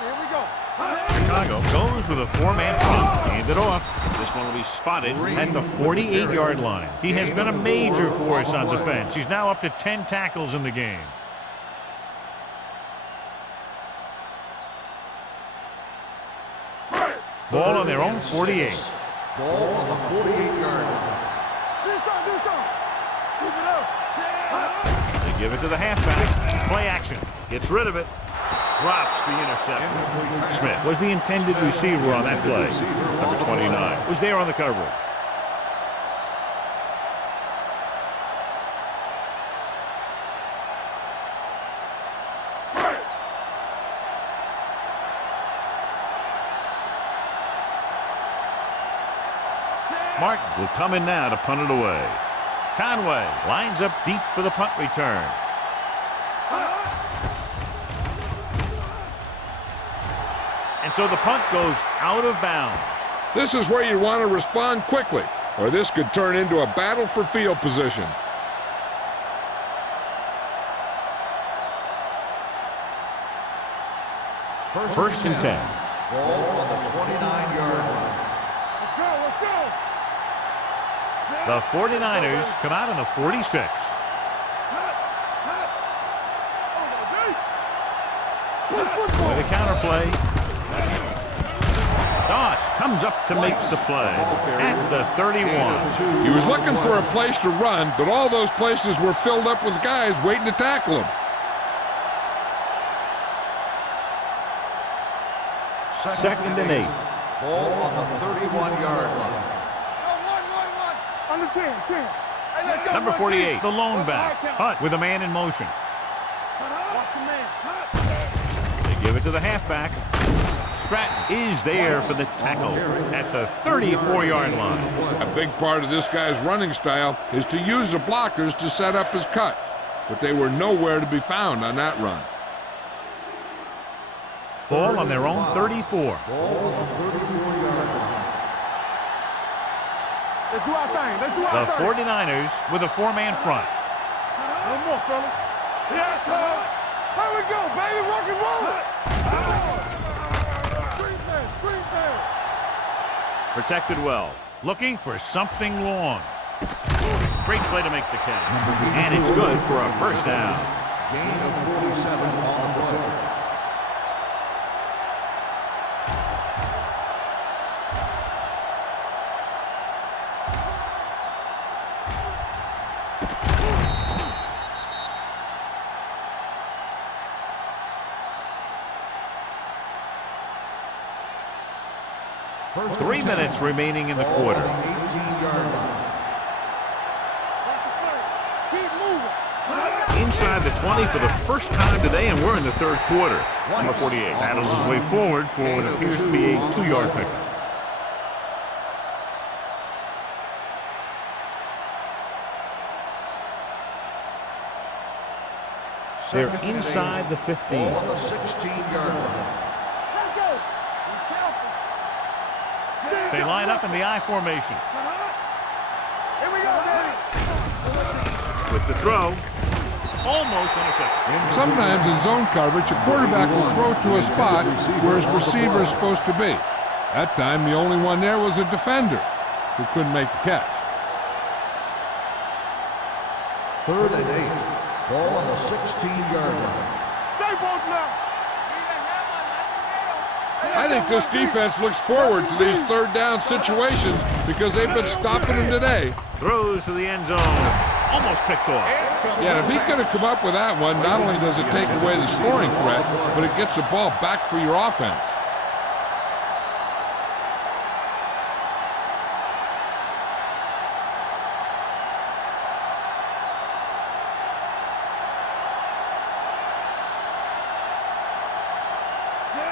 Here we go. Chicago goes with a 4-man front. Hand it off. This one will be spotted at the 48-yard line. He has been a major force on defense. He's now up to 10 tackles in the game. Ball on their own 48. Ball on the 48-yard line. Do something. Keep it up. They give it to the halfback. Play action. Gets rid of it. Drops the interception. Smith was the intended receiver on that play. Number 29 was there on the coverage. Martin will come in now to punt it away. Conway lines up deep for the punt return. And so the punt goes out of bounds. This is where you want to respond quickly, or this could turn into a battle for field position. First and 10. Ball on the 29-yard line. Let's go, let's go. The 49ers come out on the 46. With a counter play. Doss comes up to make the play at the 31. He was looking for a place to run, but all those places were filled up with guys waiting to tackle him. Second and 8. Ball on the 31-yard line. One. Under 10. Hey, let's go. Number 48, the lone One back. count. Hunt with a man in motion. Watch the man. They give it to the halfback. Stratton is there for the tackle at the 34-yard line. A big part of this guy's running style is to use the blockers to set up his cut, but they were nowhere to be found on that run. Ball on their own 34. Ball on the 34-yard line. Let's do our thing. Let's do our The thing. 49ers with a four-man front. No more, fella. Yeah, here we go, baby. Rock and roll. Screen man. Protected well. Looking for something long. Great play to make the catch. And it's good for a first down. Gain of 47 on the play. First 3 and 10. minutes remaining in the Ball quarter. on the 18-yard line. Keep moving. Inside the 20 for the first time today, and we're in the third quarter. Number 48 battles his way forward for what appears to be a 2-yard pickup. They're Second and inside 8. the 15. Ball on the 16-yard line. Let's go. Be careful. They line up in the I formation. Here we go, Daddy. With the throw, almost intercepted. Sometimes in zone coverage, a quarterback will throw to a spot where his receiver is supposed to be. That time, the only one there was a defender who couldn't make the catch. Third and 8. Ball on the 16-yard line. Stay both now. I think this defense looks forward to these third down situations because they've been stopping them today. Throws to the end zone. Almost picked off. Yeah, if he could have come up with that one, not only does it take away the scoring threat, but it gets the ball back for your offense.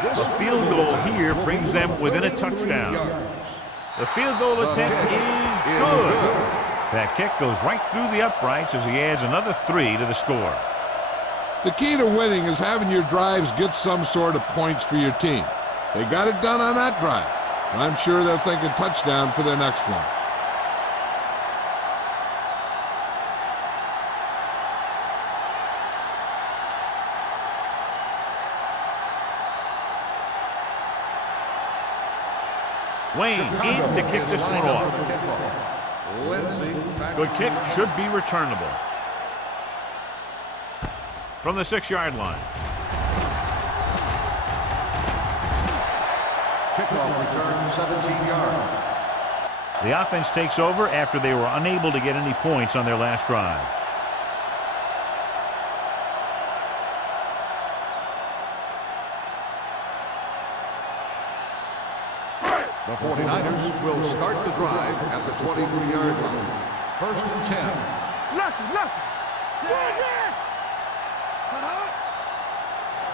The field goal here brings them within a touchdown. The field goal attempt is good. That kick goes right through the uprights as he adds another 3 to the score. The key to winning is having your drives get some sort of points for your team. They got it done on that drive. And I'm sure they're thinking touchdown for their next one. Wayne in to kick this one off. The kick should be returnable. From the 6-yard line. Kickoff return 17 yards. The offense takes over after they were unable to get any points on their last drive. The 49ers will start the drive at the 23-yard line. First and 10. Lucky. Go again.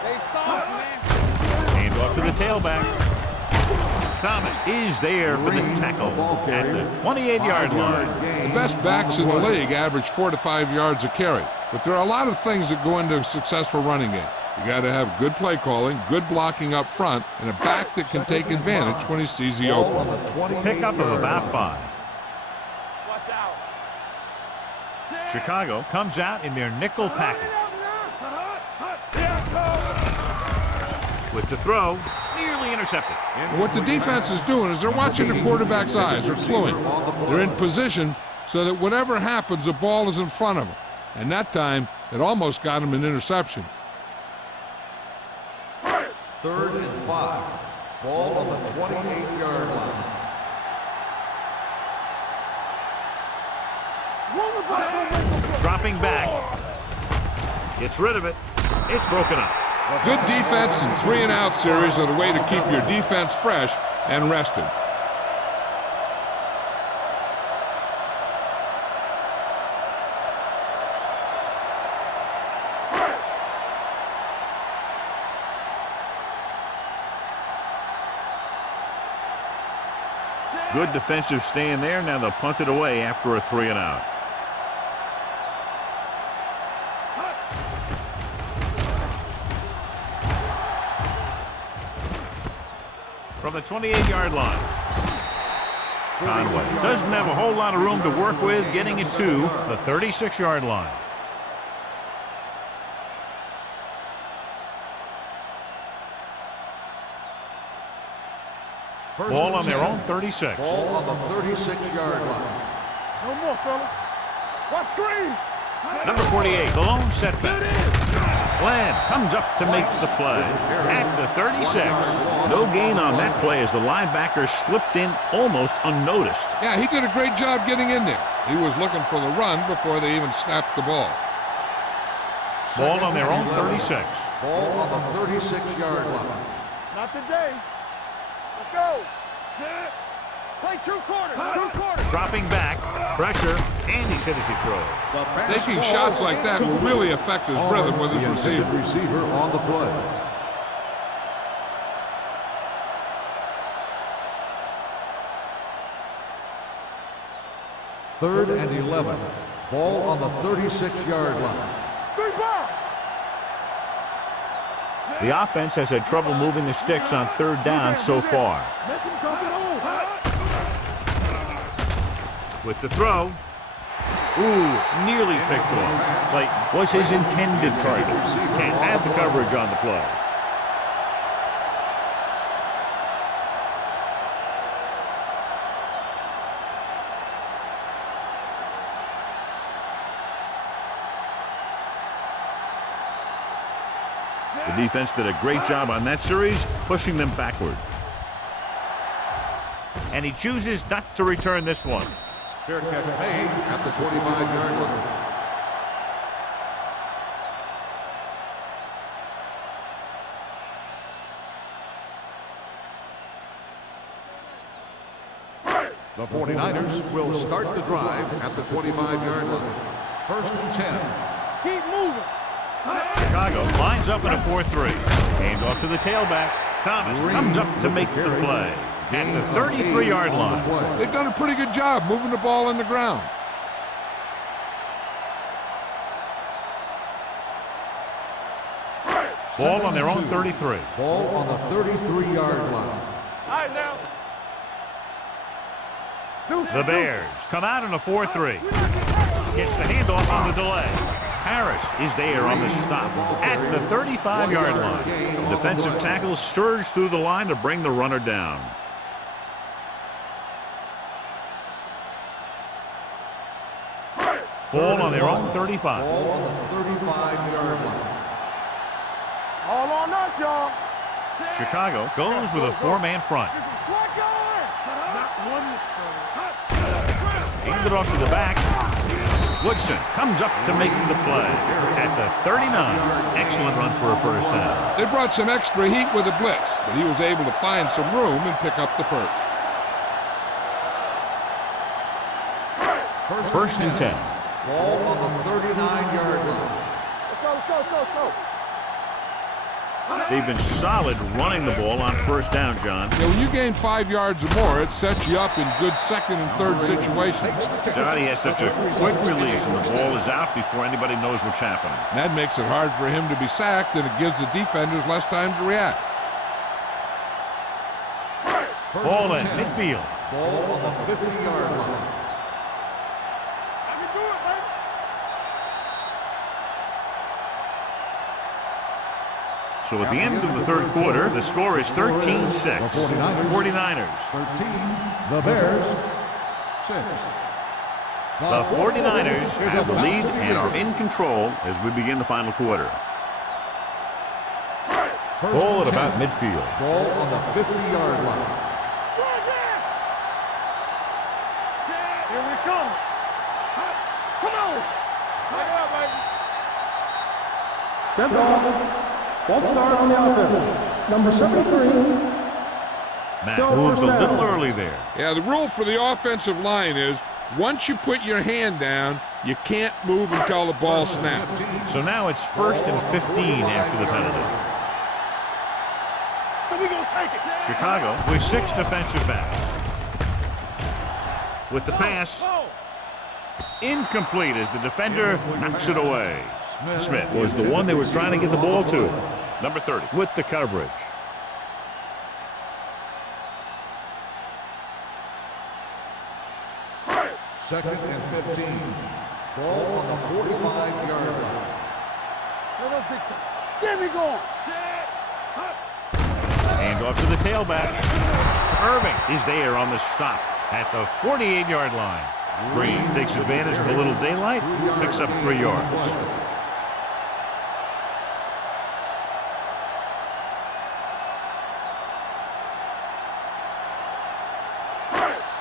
They saw it, man. Hand off to the tailback. Thomas is there for the tackle at the 28-yard line. The best backs in the league average 4 to 5 yards a carry. But there are a lot of things that go into a successful running game. You got to have good play calling, good blocking up front, and a back that can take advantage when he sees the opening. Pickup of about 5. Watch out. Chicago comes out in their nickel package. With the throw, nearly intercepted. What the defense is doing is they're watching the quarterback's eyes. They're cluing. They're in position so that whatever happens, the ball is in front of them. And that time, it almost got him an interception. 3rd and 5. Ball on the 28-yard line. Dropping back. Gets rid of it. It's broken up. Good defense and 3-and-out series are the way to keep your defense fresh and rested. Good defensive stand there. Now they'll punt it away after a 3-and-out. From the 28-yard line. Conway doesn't have a whole lot of room to work with, getting it to the 36-yard line. Ball on their own 36. Ball on the 36-yard line. No more, fellas. Watch screen. Number 48, the lone setback. Glenn comes up to make the play at the 36. No gain on that play as the linebacker slipped in almost unnoticed. Yeah, he did a great job getting in there. He was looking for the run before they even snapped the ball. Ball on their own 36. Ball on the 36-yard line. Not today. Let's go. Set. Play 2 quarters. 2 quarters. Dropping back, pressure, and he's hit as he throws. Taking shots like that will really affect his rhythm with his receiver. Receiver on the play. Third and 11. Ball on the 36-yard line. 3 balls. The offense has had trouble moving the sticks on 3rd down so far. Let him dump it on. With the throw. Ooh, nearly picked off. Like, was his intended target. Can't have the coverage on the play. The defense did a great job on that series, pushing them backward. And he chooses not to return this one. Fair catch made at the 25-yard line. The 49ers will start the drive at the 25-yard line. 1st and 10. Keep moving. Chicago lines up in a 4-3. Hand off to the tailback. Thomas comes up to make the play at the 33-yard line. They've done a pretty good job moving the ball on the ground. Ball on their own 33. Ball on the 33-yard line. All right, now. The Bears come out in a 4-3. Gets the handoff on the delay. Harris is there on the stop at the 35-yard line. The defensive tackle surged through the line to bring the runner down. Ball on their own 35. Ball on the 35-yard line. All on us, y'all. Chicago goes with a 4-man front. Slot going. Not one inch, Handed off to the back. Woodson comes up to make the play at the 39. Excellent run for a 1st down. They brought some extra heat with a blitz, but he was able to find some room and pick up the first. 1st and 10. Ball on the 39-yard line. Let's go, let's go, let's go, let's go. They've been solid running the ball on first down, John. Yeah, when you gain 5 yards or more, it sets you up in good second and third situations. John, he has such a quick release, and the ball is out before anybody knows what's happening. And that makes it hard for him to be sacked, and it gives the defenders less time to react. Ball in midfield. Ball on the 50-yard line. So at the end of the third quarter, the score is 13-6. 49ers. 13. The Bears. 6. The 49ers have the lead and are in control as we begin the final quarter. Ball at about midfield. Ball on the 50-yard line. Here we come. Come on. Take it out, baby. Dead ball. Ball start on the offense. Number 73. Matt Still moves a first down. little early there. Yeah, the rule for the offensive line is once you put your hand down, you can't move until the ball snaps. So now it's 1st and 15 after the penalty. So we gonna take it. Chicago with 6 defensive backs. With the pass, incomplete as the defender knocks it away. Smith was the one they were trying to get the ball to. Number 30 with the coverage. Second and 15. Ball on the 45-yard line. Let us big time. Get me going. Hand off to the tailback. Irving is there on the stop at the 48-yard line. Green takes advantage of a little daylight, picks up 3 yards.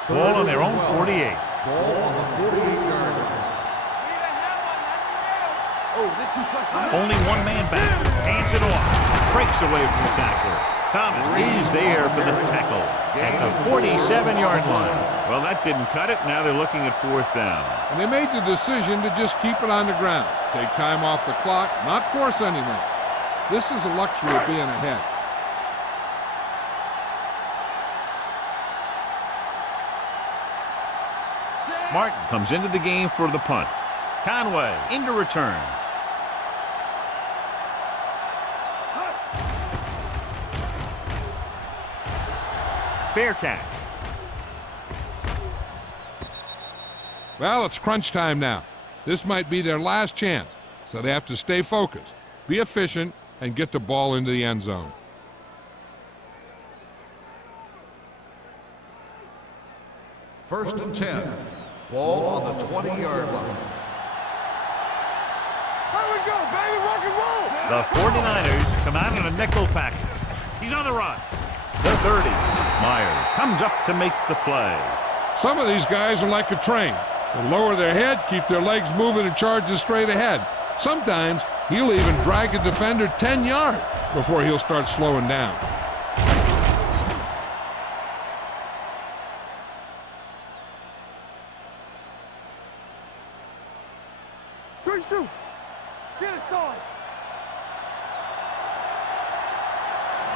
Ball on their own 48. Ball on the 48-yard line. Oh, this is tough. Only one man back. Hands it off. Breaks away from the tackler. Thomas is there for the tackle at the 47-yard line. Well, that didn't cut it. Now they're looking at 4th down. And they made the decision to just keep it on the ground. Take time off the clock, not force anything. This is a luxury of being ahead. Martin comes into the game for the punt. Conway into return. Fair catch. Well, it's crunch time now. This might be their last chance, so they have to stay focused, be efficient, and get the ball into the end zone. First and 10. Ball on the 20-yard line. Here we go, baby. Rock and roll. The 49ers come out in a nickel package. He's on the run. The 30. Myers comes up to make the play. Some of these guys are like a train. They lower their head, keep their legs moving, and charge straight ahead. Sometimes he'll even drag a defender 10 yards before he'll start slowing down. Good shoot. Get it started.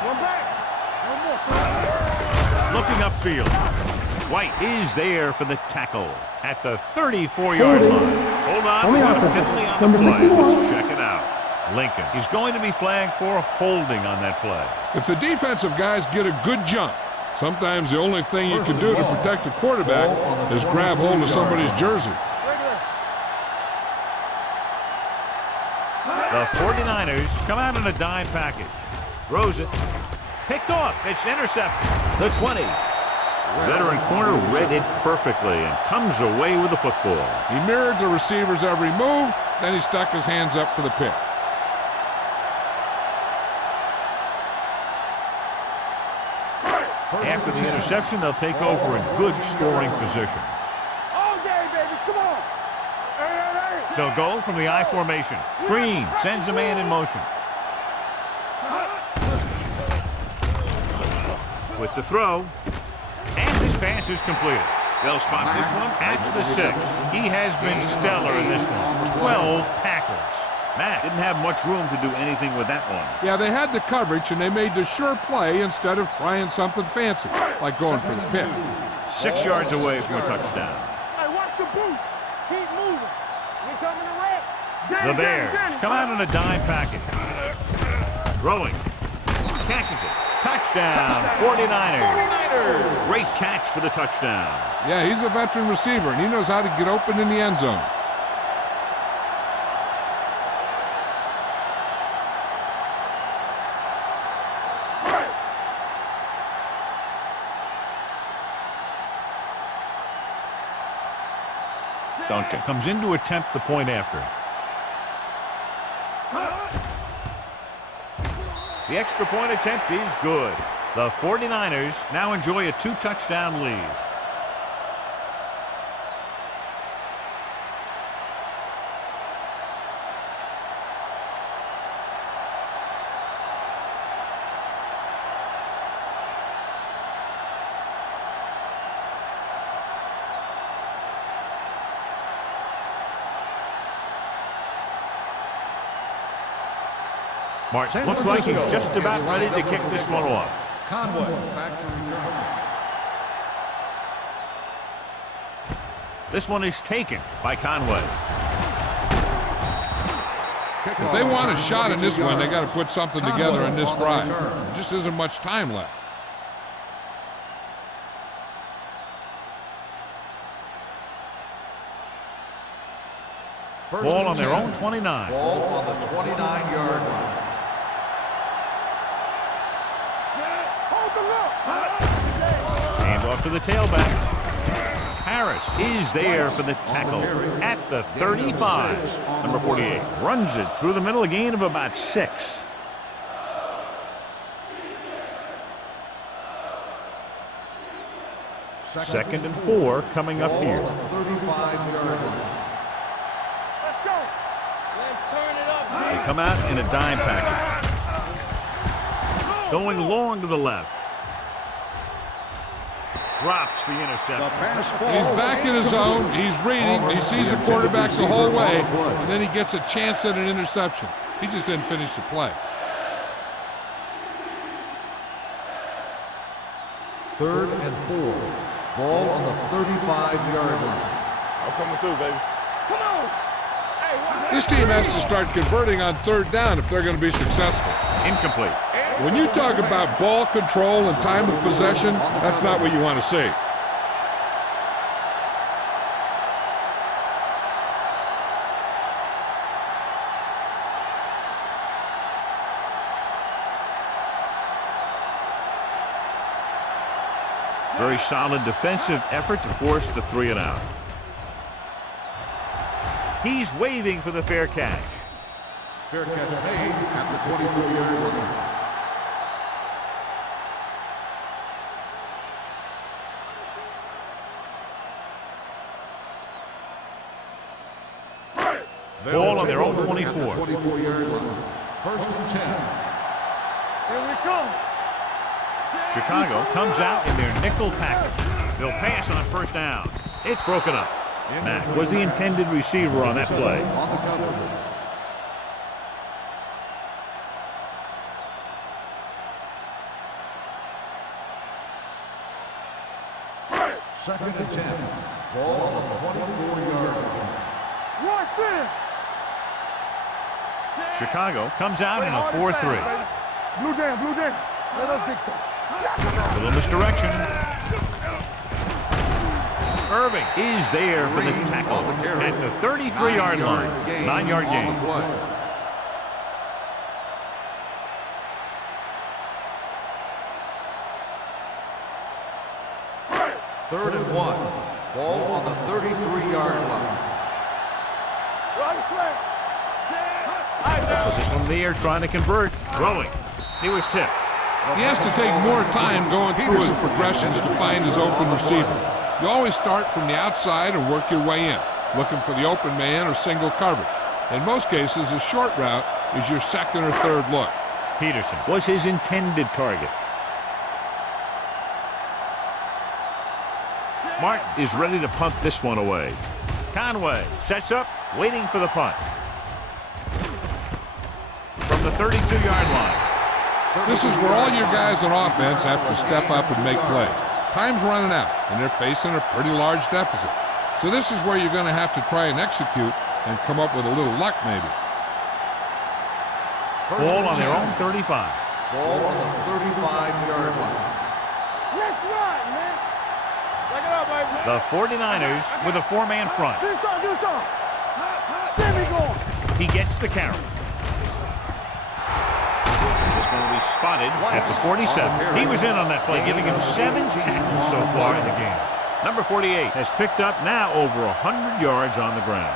One back. One more. Looking upfield. White is there for the tackle at the 34-yard line. Hold on, On the we got a offense, penalty on number the play. 61. Let's check it out. Lincoln is going to be flagged for holding on that play. If the defensive guys get a good jump, sometimes the only thing you can do to protect a quarterback is grab hold of somebody's jersey. The 49ers come out in a dime package. Throws it. Picked off. It's intercepted. The 20. Veteran corner read it perfectly and comes away with the football. He mirrored the receiver's every move, then he stuck his hands up for the pick. After the interception, they'll take over in good scoring position. All day, baby. Come on. Hey, hey, hey. They'll go from the I formation. Green sends a man in motion. With the throw. And this pass is completed. They'll spot this one at the 6. He has been stellar in this one. 12 tackles. Matt didn't have much room to do anything with that one. Yeah, they had the coverage, and they made the sure play instead of trying something fancy, like going for the pick. 6 yards away from a touchdown. Hey, watch the boot. Keep moving. We coming to wreck. The Bears come out on a dime package. Throwing. Catches it. Touchdown. 49ers. Great catch for the touchdown. Yeah, he's a veteran receiver, and he knows how to get open in the end zone. Duncan comes in to attempt the point after. The extra point attempt is good. The 49ers now enjoy a 2-touchdown lead. Martin looks like he's just about ready to kick this one off. Conway back to return. This one is taken by Conway. If they want a shot in this one, they got to put something together in this drive. There just isn't much time left. Ball on their own 29. Ball on the 29-yard line. Hand off to the tailback. Harris is there for the tackle at the 35. Number 48 runs it through the middle, a gain of about 6. Second and 4 coming up here. 35-yard line. Let's go. Let's turn it up. They come out in a dime package. Going long to the left. Drops the interception. He's back in his zone. He's reading. He sees the quarterback the whole way, and then he gets a chance at an interception. He just didn't finish the play. Third and 4. Ball on the 35-yard line. I'm coming through, baby. Come on. Hey, This team has to start converting on third down if they're going to be successful. Incomplete. When you talk about ball control and time of possession, that's not what you want to see. Very solid defensive effort to force the 3 and out. He's waving for the fair catch. Fair catch made at the 24-yard line. Ball on their own 24. 24-yard line. First and 10. Here we come. Chicago comes out in their nickel package. They'll pass on first down. It's broken up. Mack was the intended receiver on that play. On the cover. Second and 10. Ball on the 24-yard line. Watch this. Chicago comes out in a 4-3. Blue jam, blue jam. Let us dictate. A little misdirection. Irving is there for the tackle at the 33-yard line. 9-yard gain. Third and 1. Ball on the 33-yard line. So this one in the air trying to convert. Throwing. He was tipped. He has to take more time going through his progressions to find his open receiver. You always start from the outside and work your way in, looking for the open man or single coverage. In most cases, a short route is your second or third look. Peterson was his intended target. Martin is ready to punt this one away. Conway sets up, waiting for the punt. from the 32-yard line. This is where all your guys on offense have to step up and make plays. Time's running out, and they're facing a pretty large deficit. So this is where you're going to have to try and execute and come up with a little luck, maybe. Ball on their own 35. Ball on the 35-yard line. Let's ride, man. Back it up, baby. The 49ers with a four-man front. Do something. There we go. He gets the carry. This one will be spotted at the 47. He was in on that play, giving him 7 tackles so far in the game. Number 48 has picked up now over 100 yards on the ground.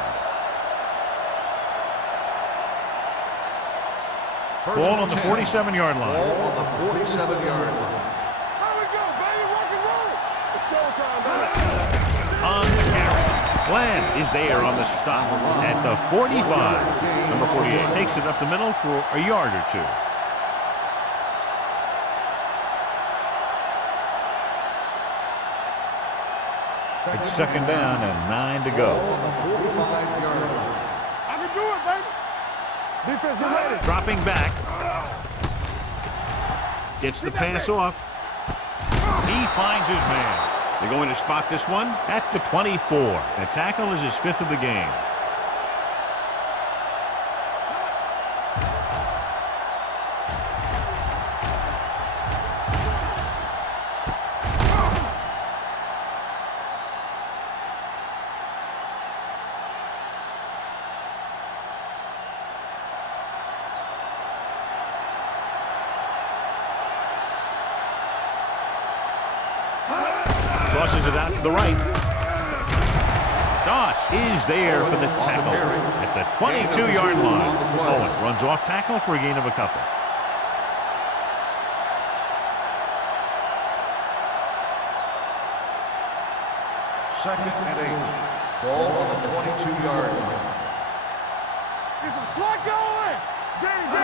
Ball on the 47-yard line. Ball on the 47-yard line. How we go, baby? Rock and roll. It's showtime, baby. On the carry. Glenn is there on the stop at the 45. Number 48 takes it up the middle for a yard or two. It's second down and 9 to go. Ball on the 45-yard line. I can do it, baby. Defense, get ready. Dropping back. Gets the pass off. He finds his man. They're going to spot this one at the 24. The tackle is his 5th of the game. Crosses it out to the right. Doss is there for the tackle at the 22-yard line. Owen runs off tackle for a gain of a couple. Second and 8. Ball on the 22-yard line. Get some slack going.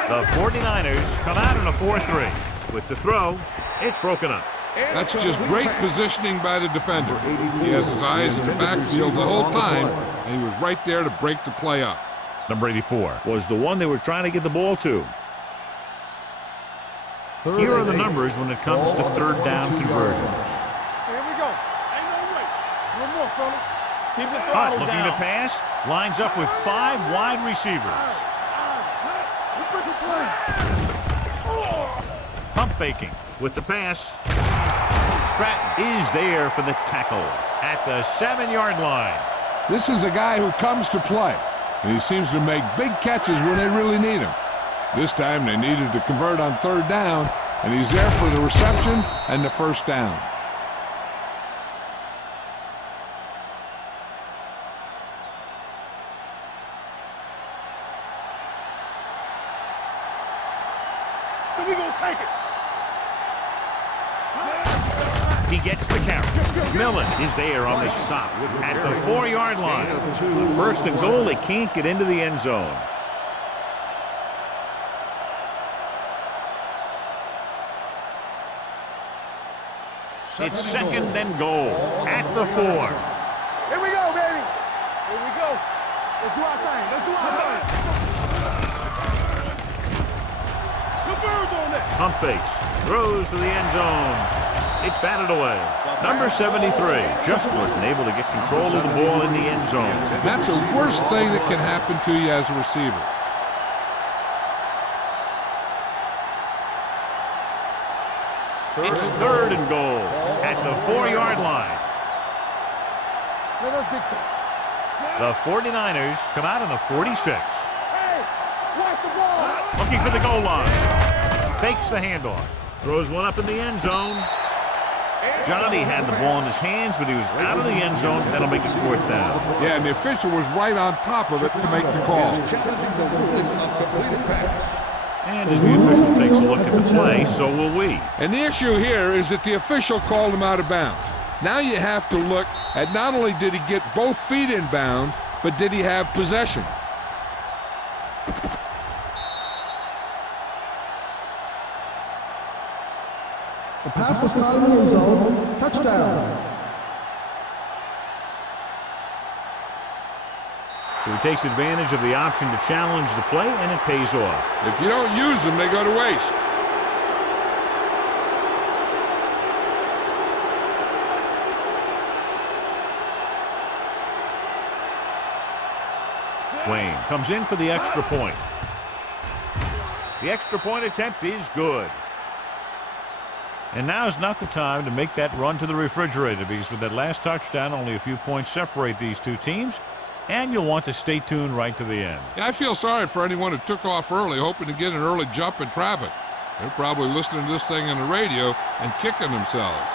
The 49ers come out in a 4-3. With the throw, it's broken up. That's just great positioning by the defender. He has his eyes in the backfield the whole time, and he was right there to break the play up. Number 84 was the one they were trying to get the ball to. Here are the numbers when it comes to third down conversions. Here we go. Ain't no way. No more, fella. Keep the Hutt throttle looking down. to pass, lines up with 5 wide receivers. Let's make a play. Pump faking with the pass. Stratton is there for the tackle at the 7-yard line. This is a guy who comes to play, and he seems to make big catches when they really need him. This time they needed to convert on third down, and he's there for the reception and the first down. So we gonna take it. He gets the carry. Millen is there on the stop at the 4-yard line. First and goal, they can't get into the end zone. It's second and goal at the 4. Here we go, baby. Here we go. Let's do our thing. Let's do our thing. Good birds on that. Pump fakes, throws to the end zone. It's batted away. Number 73 just wasn't able to get control of the ball in the end zone. That's the worst thing that can happen to you as a receiver. It's third and goal at the 4-yard line. Let us dictate. The 49ers come out on the 46. Hey, watch the ball. Looking for the goal line. Fakes the handoff. Throws one up in the end zone. Johnny had the ball in his hands, but he was out of the end zone. That'll make it 4th down. Yeah, and the official was right on top of it to make the call. Challenging the ruling of completed pass. And as the official takes a look at the play, so will we. And the issue here is that the official called him out of bounds. Now you have to look at not only did he get both feet in bounds, but did he have possession? The pass was caught in the end zone. Touchdown. So he takes advantage of the option to challenge the play, and it pays off. If you don't use them, they go to waste. Wayne comes in for the extra point. The extra point attempt is good. And now is not the time to make that run to the refrigerator, because with that last touchdown, only a few points separate these two teams, and you'll want to stay tuned right to the end. Yeah, I feel sorry for anyone who took off early, hoping to get an early jump in traffic. They're probably listening to this thing on the radio and kicking themselves.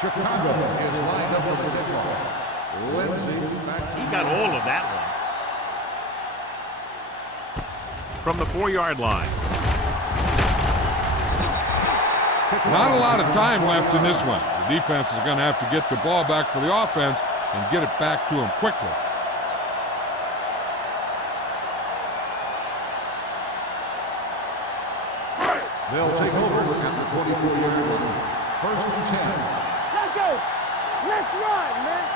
Chicago is lined up for the kickoff. Lindsey back. He got all of that one. From the 4-yard line. Not a lot of time left in this one. The defense is going to have to get the ball back for the offense and get it back to them quickly. They'll take over at the 24-yard line. 1st and 10. Let's go. Let's run, man.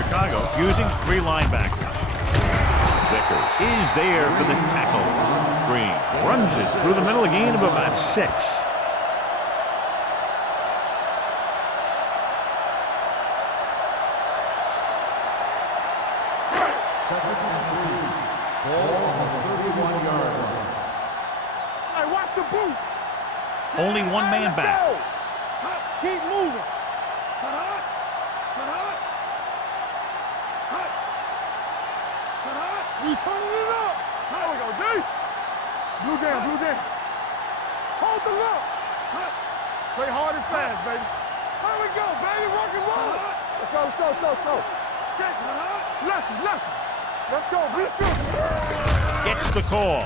Chicago using 3 linebackers. Vickers is there for the tackle. Green runs it through the middle, a gain of about 6. Second and 3. Ball on the 31-yard line. Hey, watch the boot. Only one man back. Keep moving. You turning it up. There we go, D. Blue down, blue down. Hold the look. Play hard and fast, baby. There we go, baby. Rock and roll. Let's go, let's go, let's go, let's go. Check. Lefty, lefty. Let's go. Be good. Gets the call.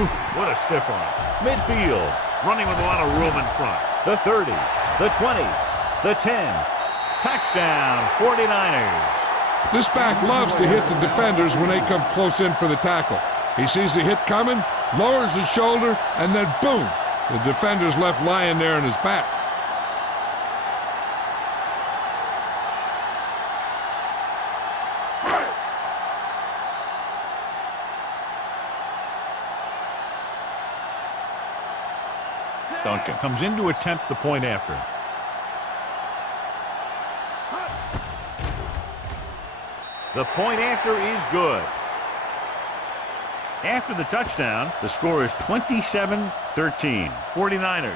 Ooh, what a stiff arm. Midfield, running with a lot of room in front. The 30, the 20, the 10. Touchdown, 49ers. This back loves to hit the defenders when they come close in for the tackle. He sees the hit coming, lowers his shoulder, and then boom, the defender's left lying there in his back. Duncan comes in to attempt the point after. The point after is good. After the touchdown, the score is 27-13. 49ers.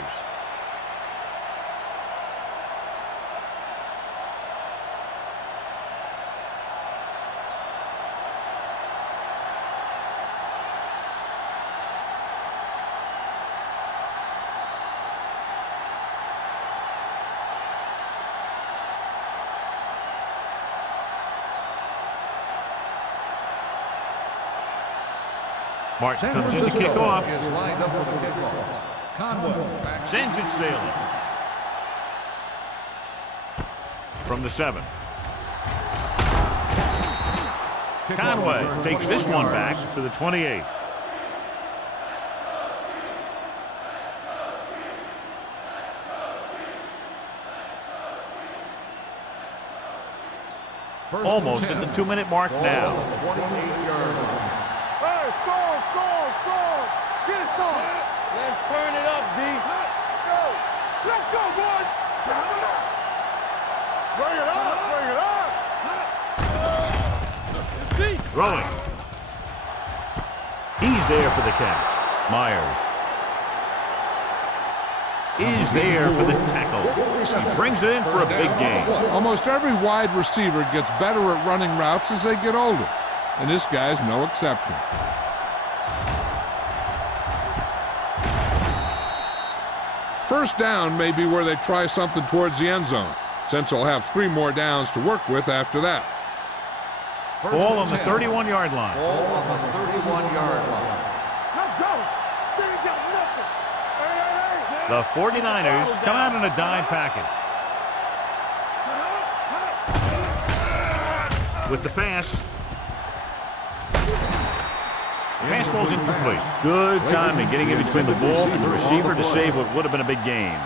Martin comes in to kick off. Is lined up for the kickoff. Conway back. Sends it sailing. From the 7. Conway takes this one back to the 28. Almost at the 2-minute mark now. 28-yard line. Hey, score. Get it on. Let's turn it up, D. Let's go, boys. Bring it up. It's deep. Throwing. He's there for the catch. Myers is there for the tackle. He brings it in for a big gain. Almost every wide receiver gets better at running routes as they get older, and this guy's no exception. First down may be where they try something towards the end zone, since they'll have 3 more downs to work with after that. Ball on the 31-yard line. Ball on the 31-yard line. Let's go. They ain't got nothing. The 49ers come out in a dime package. With the pass. Pass falls incomplete. Good timing getting in between the ball and the receiver to save what would have been a big gain.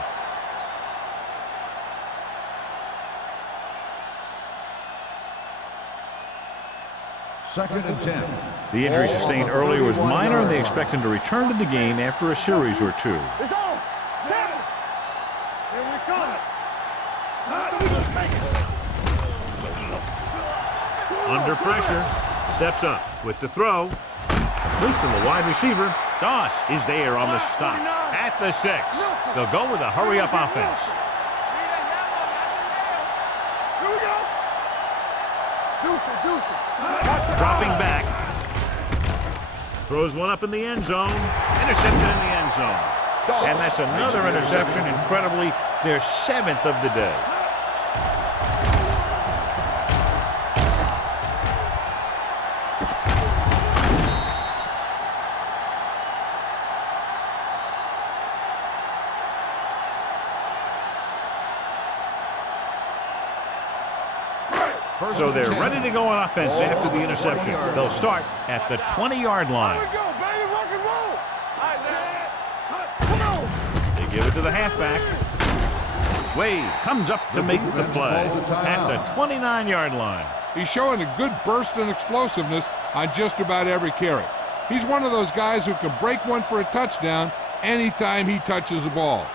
Second and 10. The injury sustained earlier was minor, and they expect him to return to the game after a series or two. It's on. Step. Here we come. Under pressure. Steps up with the throw. Complete to the wide receiver. Doss is there on the stop. At the 6. They'll go with a hurry-up offense. Here we go. Deuce it. Dropping back. Throws one up in the end zone. Intercepted in the end zone. And that's another interception. Incredibly, their 7th of the day. So they're ready to go on offense after the interception. They'll start at the 20-yard line. Here we go, baby. Rock and roll. They give it to the halfback. Wade comes up to make the play at the 29-yard line. He's showing a good burst and explosiveness on just about every carry. He's one of those guys who can break one for a touchdown anytime he touches the ball.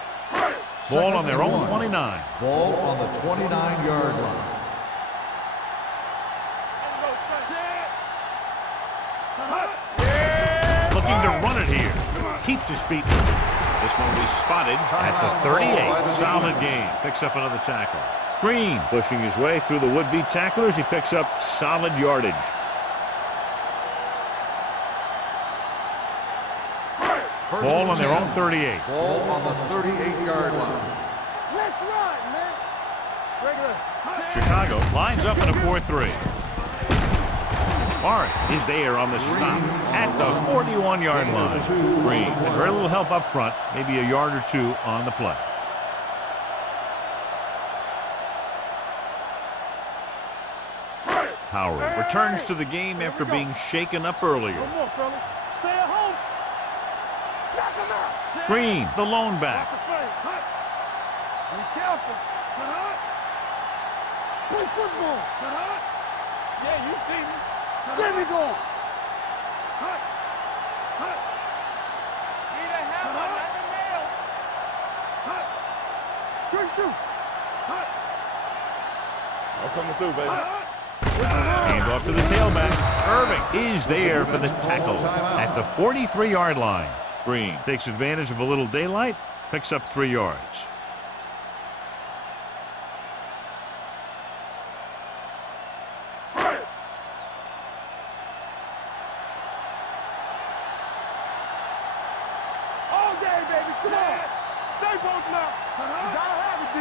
Ball on their own 29. Ball on the 29-yard line. Looking to run it here. Keeps his feet. This one will be spotted at the 38. Solid game. Picks up another tackle. Green pushing his way through the would-be tacklers. He picks up solid yardage. Ball on their own 38. Ball on the 38-yard line. Let's run, man. Regular. Chicago lines up in a 4-3. Barth is there on the stop at the 41-yard line. Green had very little help up front, maybe a yard or two on the play. Howard returns to the game after being shaken up earlier. One more, fella. Stay at home. Knock him out. Green, the lone back. Be careful. Play football. Yeah, you see me. Where we going? Quick shoot. I'm coming through, baby. Hand off to the tailback. Irving is there for the tackle at the 43-yard line. Green takes advantage of a little daylight, picks up 3 yards. All day, baby. Come on. Stay both now. You gotta have it, D.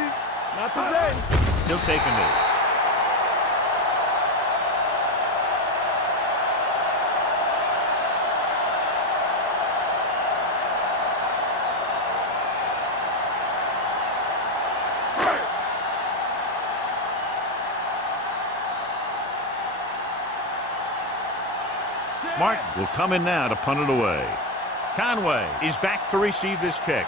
Not today. He'll take a knee. Martin will come in now to punt it away. Conway is back to receive this kick.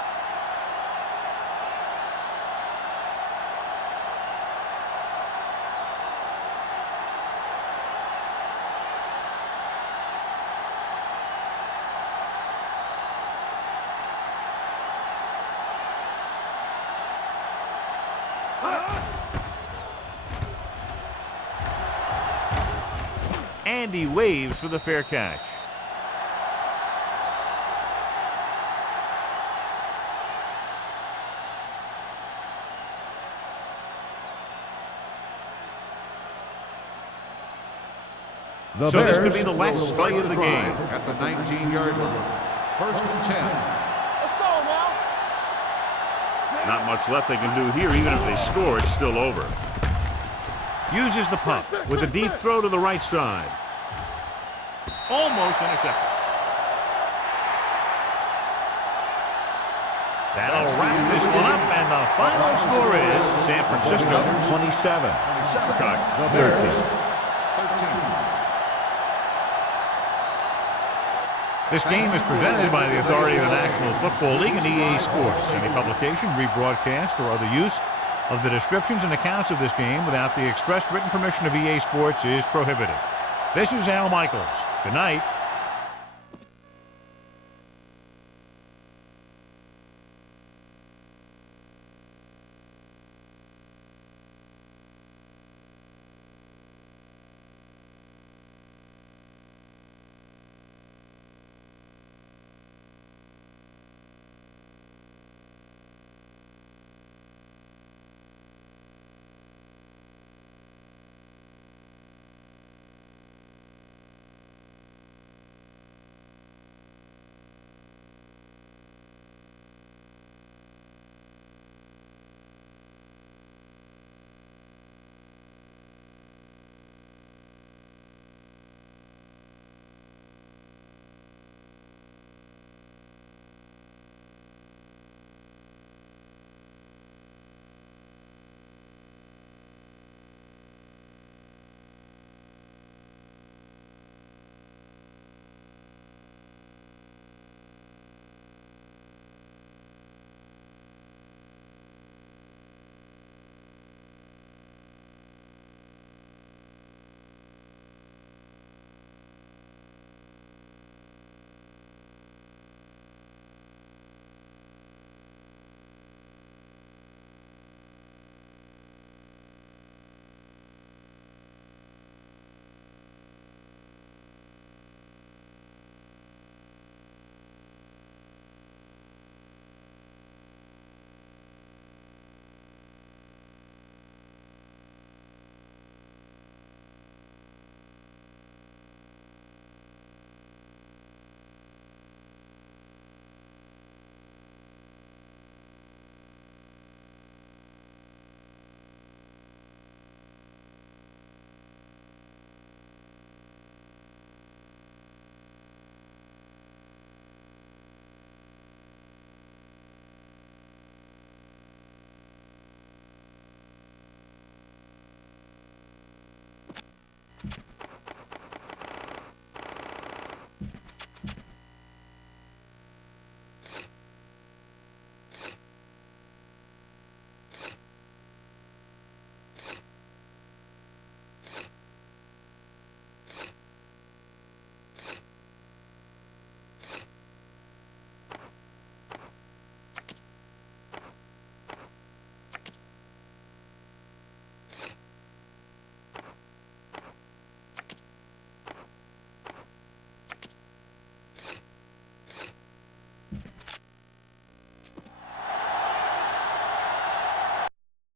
And he waves for the fair catch. So this could be the last play of the game. At the 19-yard line. First and 10. Let's go now. Not much left they can do here. Even if they score, it's still over. Uses the pump with a deep throw to the right side. Almost intercepted. That'll wrap this one up, and the final score is San Francisco 27, Chicago 13. This game is presented by the authority of the National Football League and EA Sports. Any publication, rebroadcast, or other use of the descriptions and accounts of this game without the expressed written permission of EA Sports is prohibited. This is Al Michaels. Good night.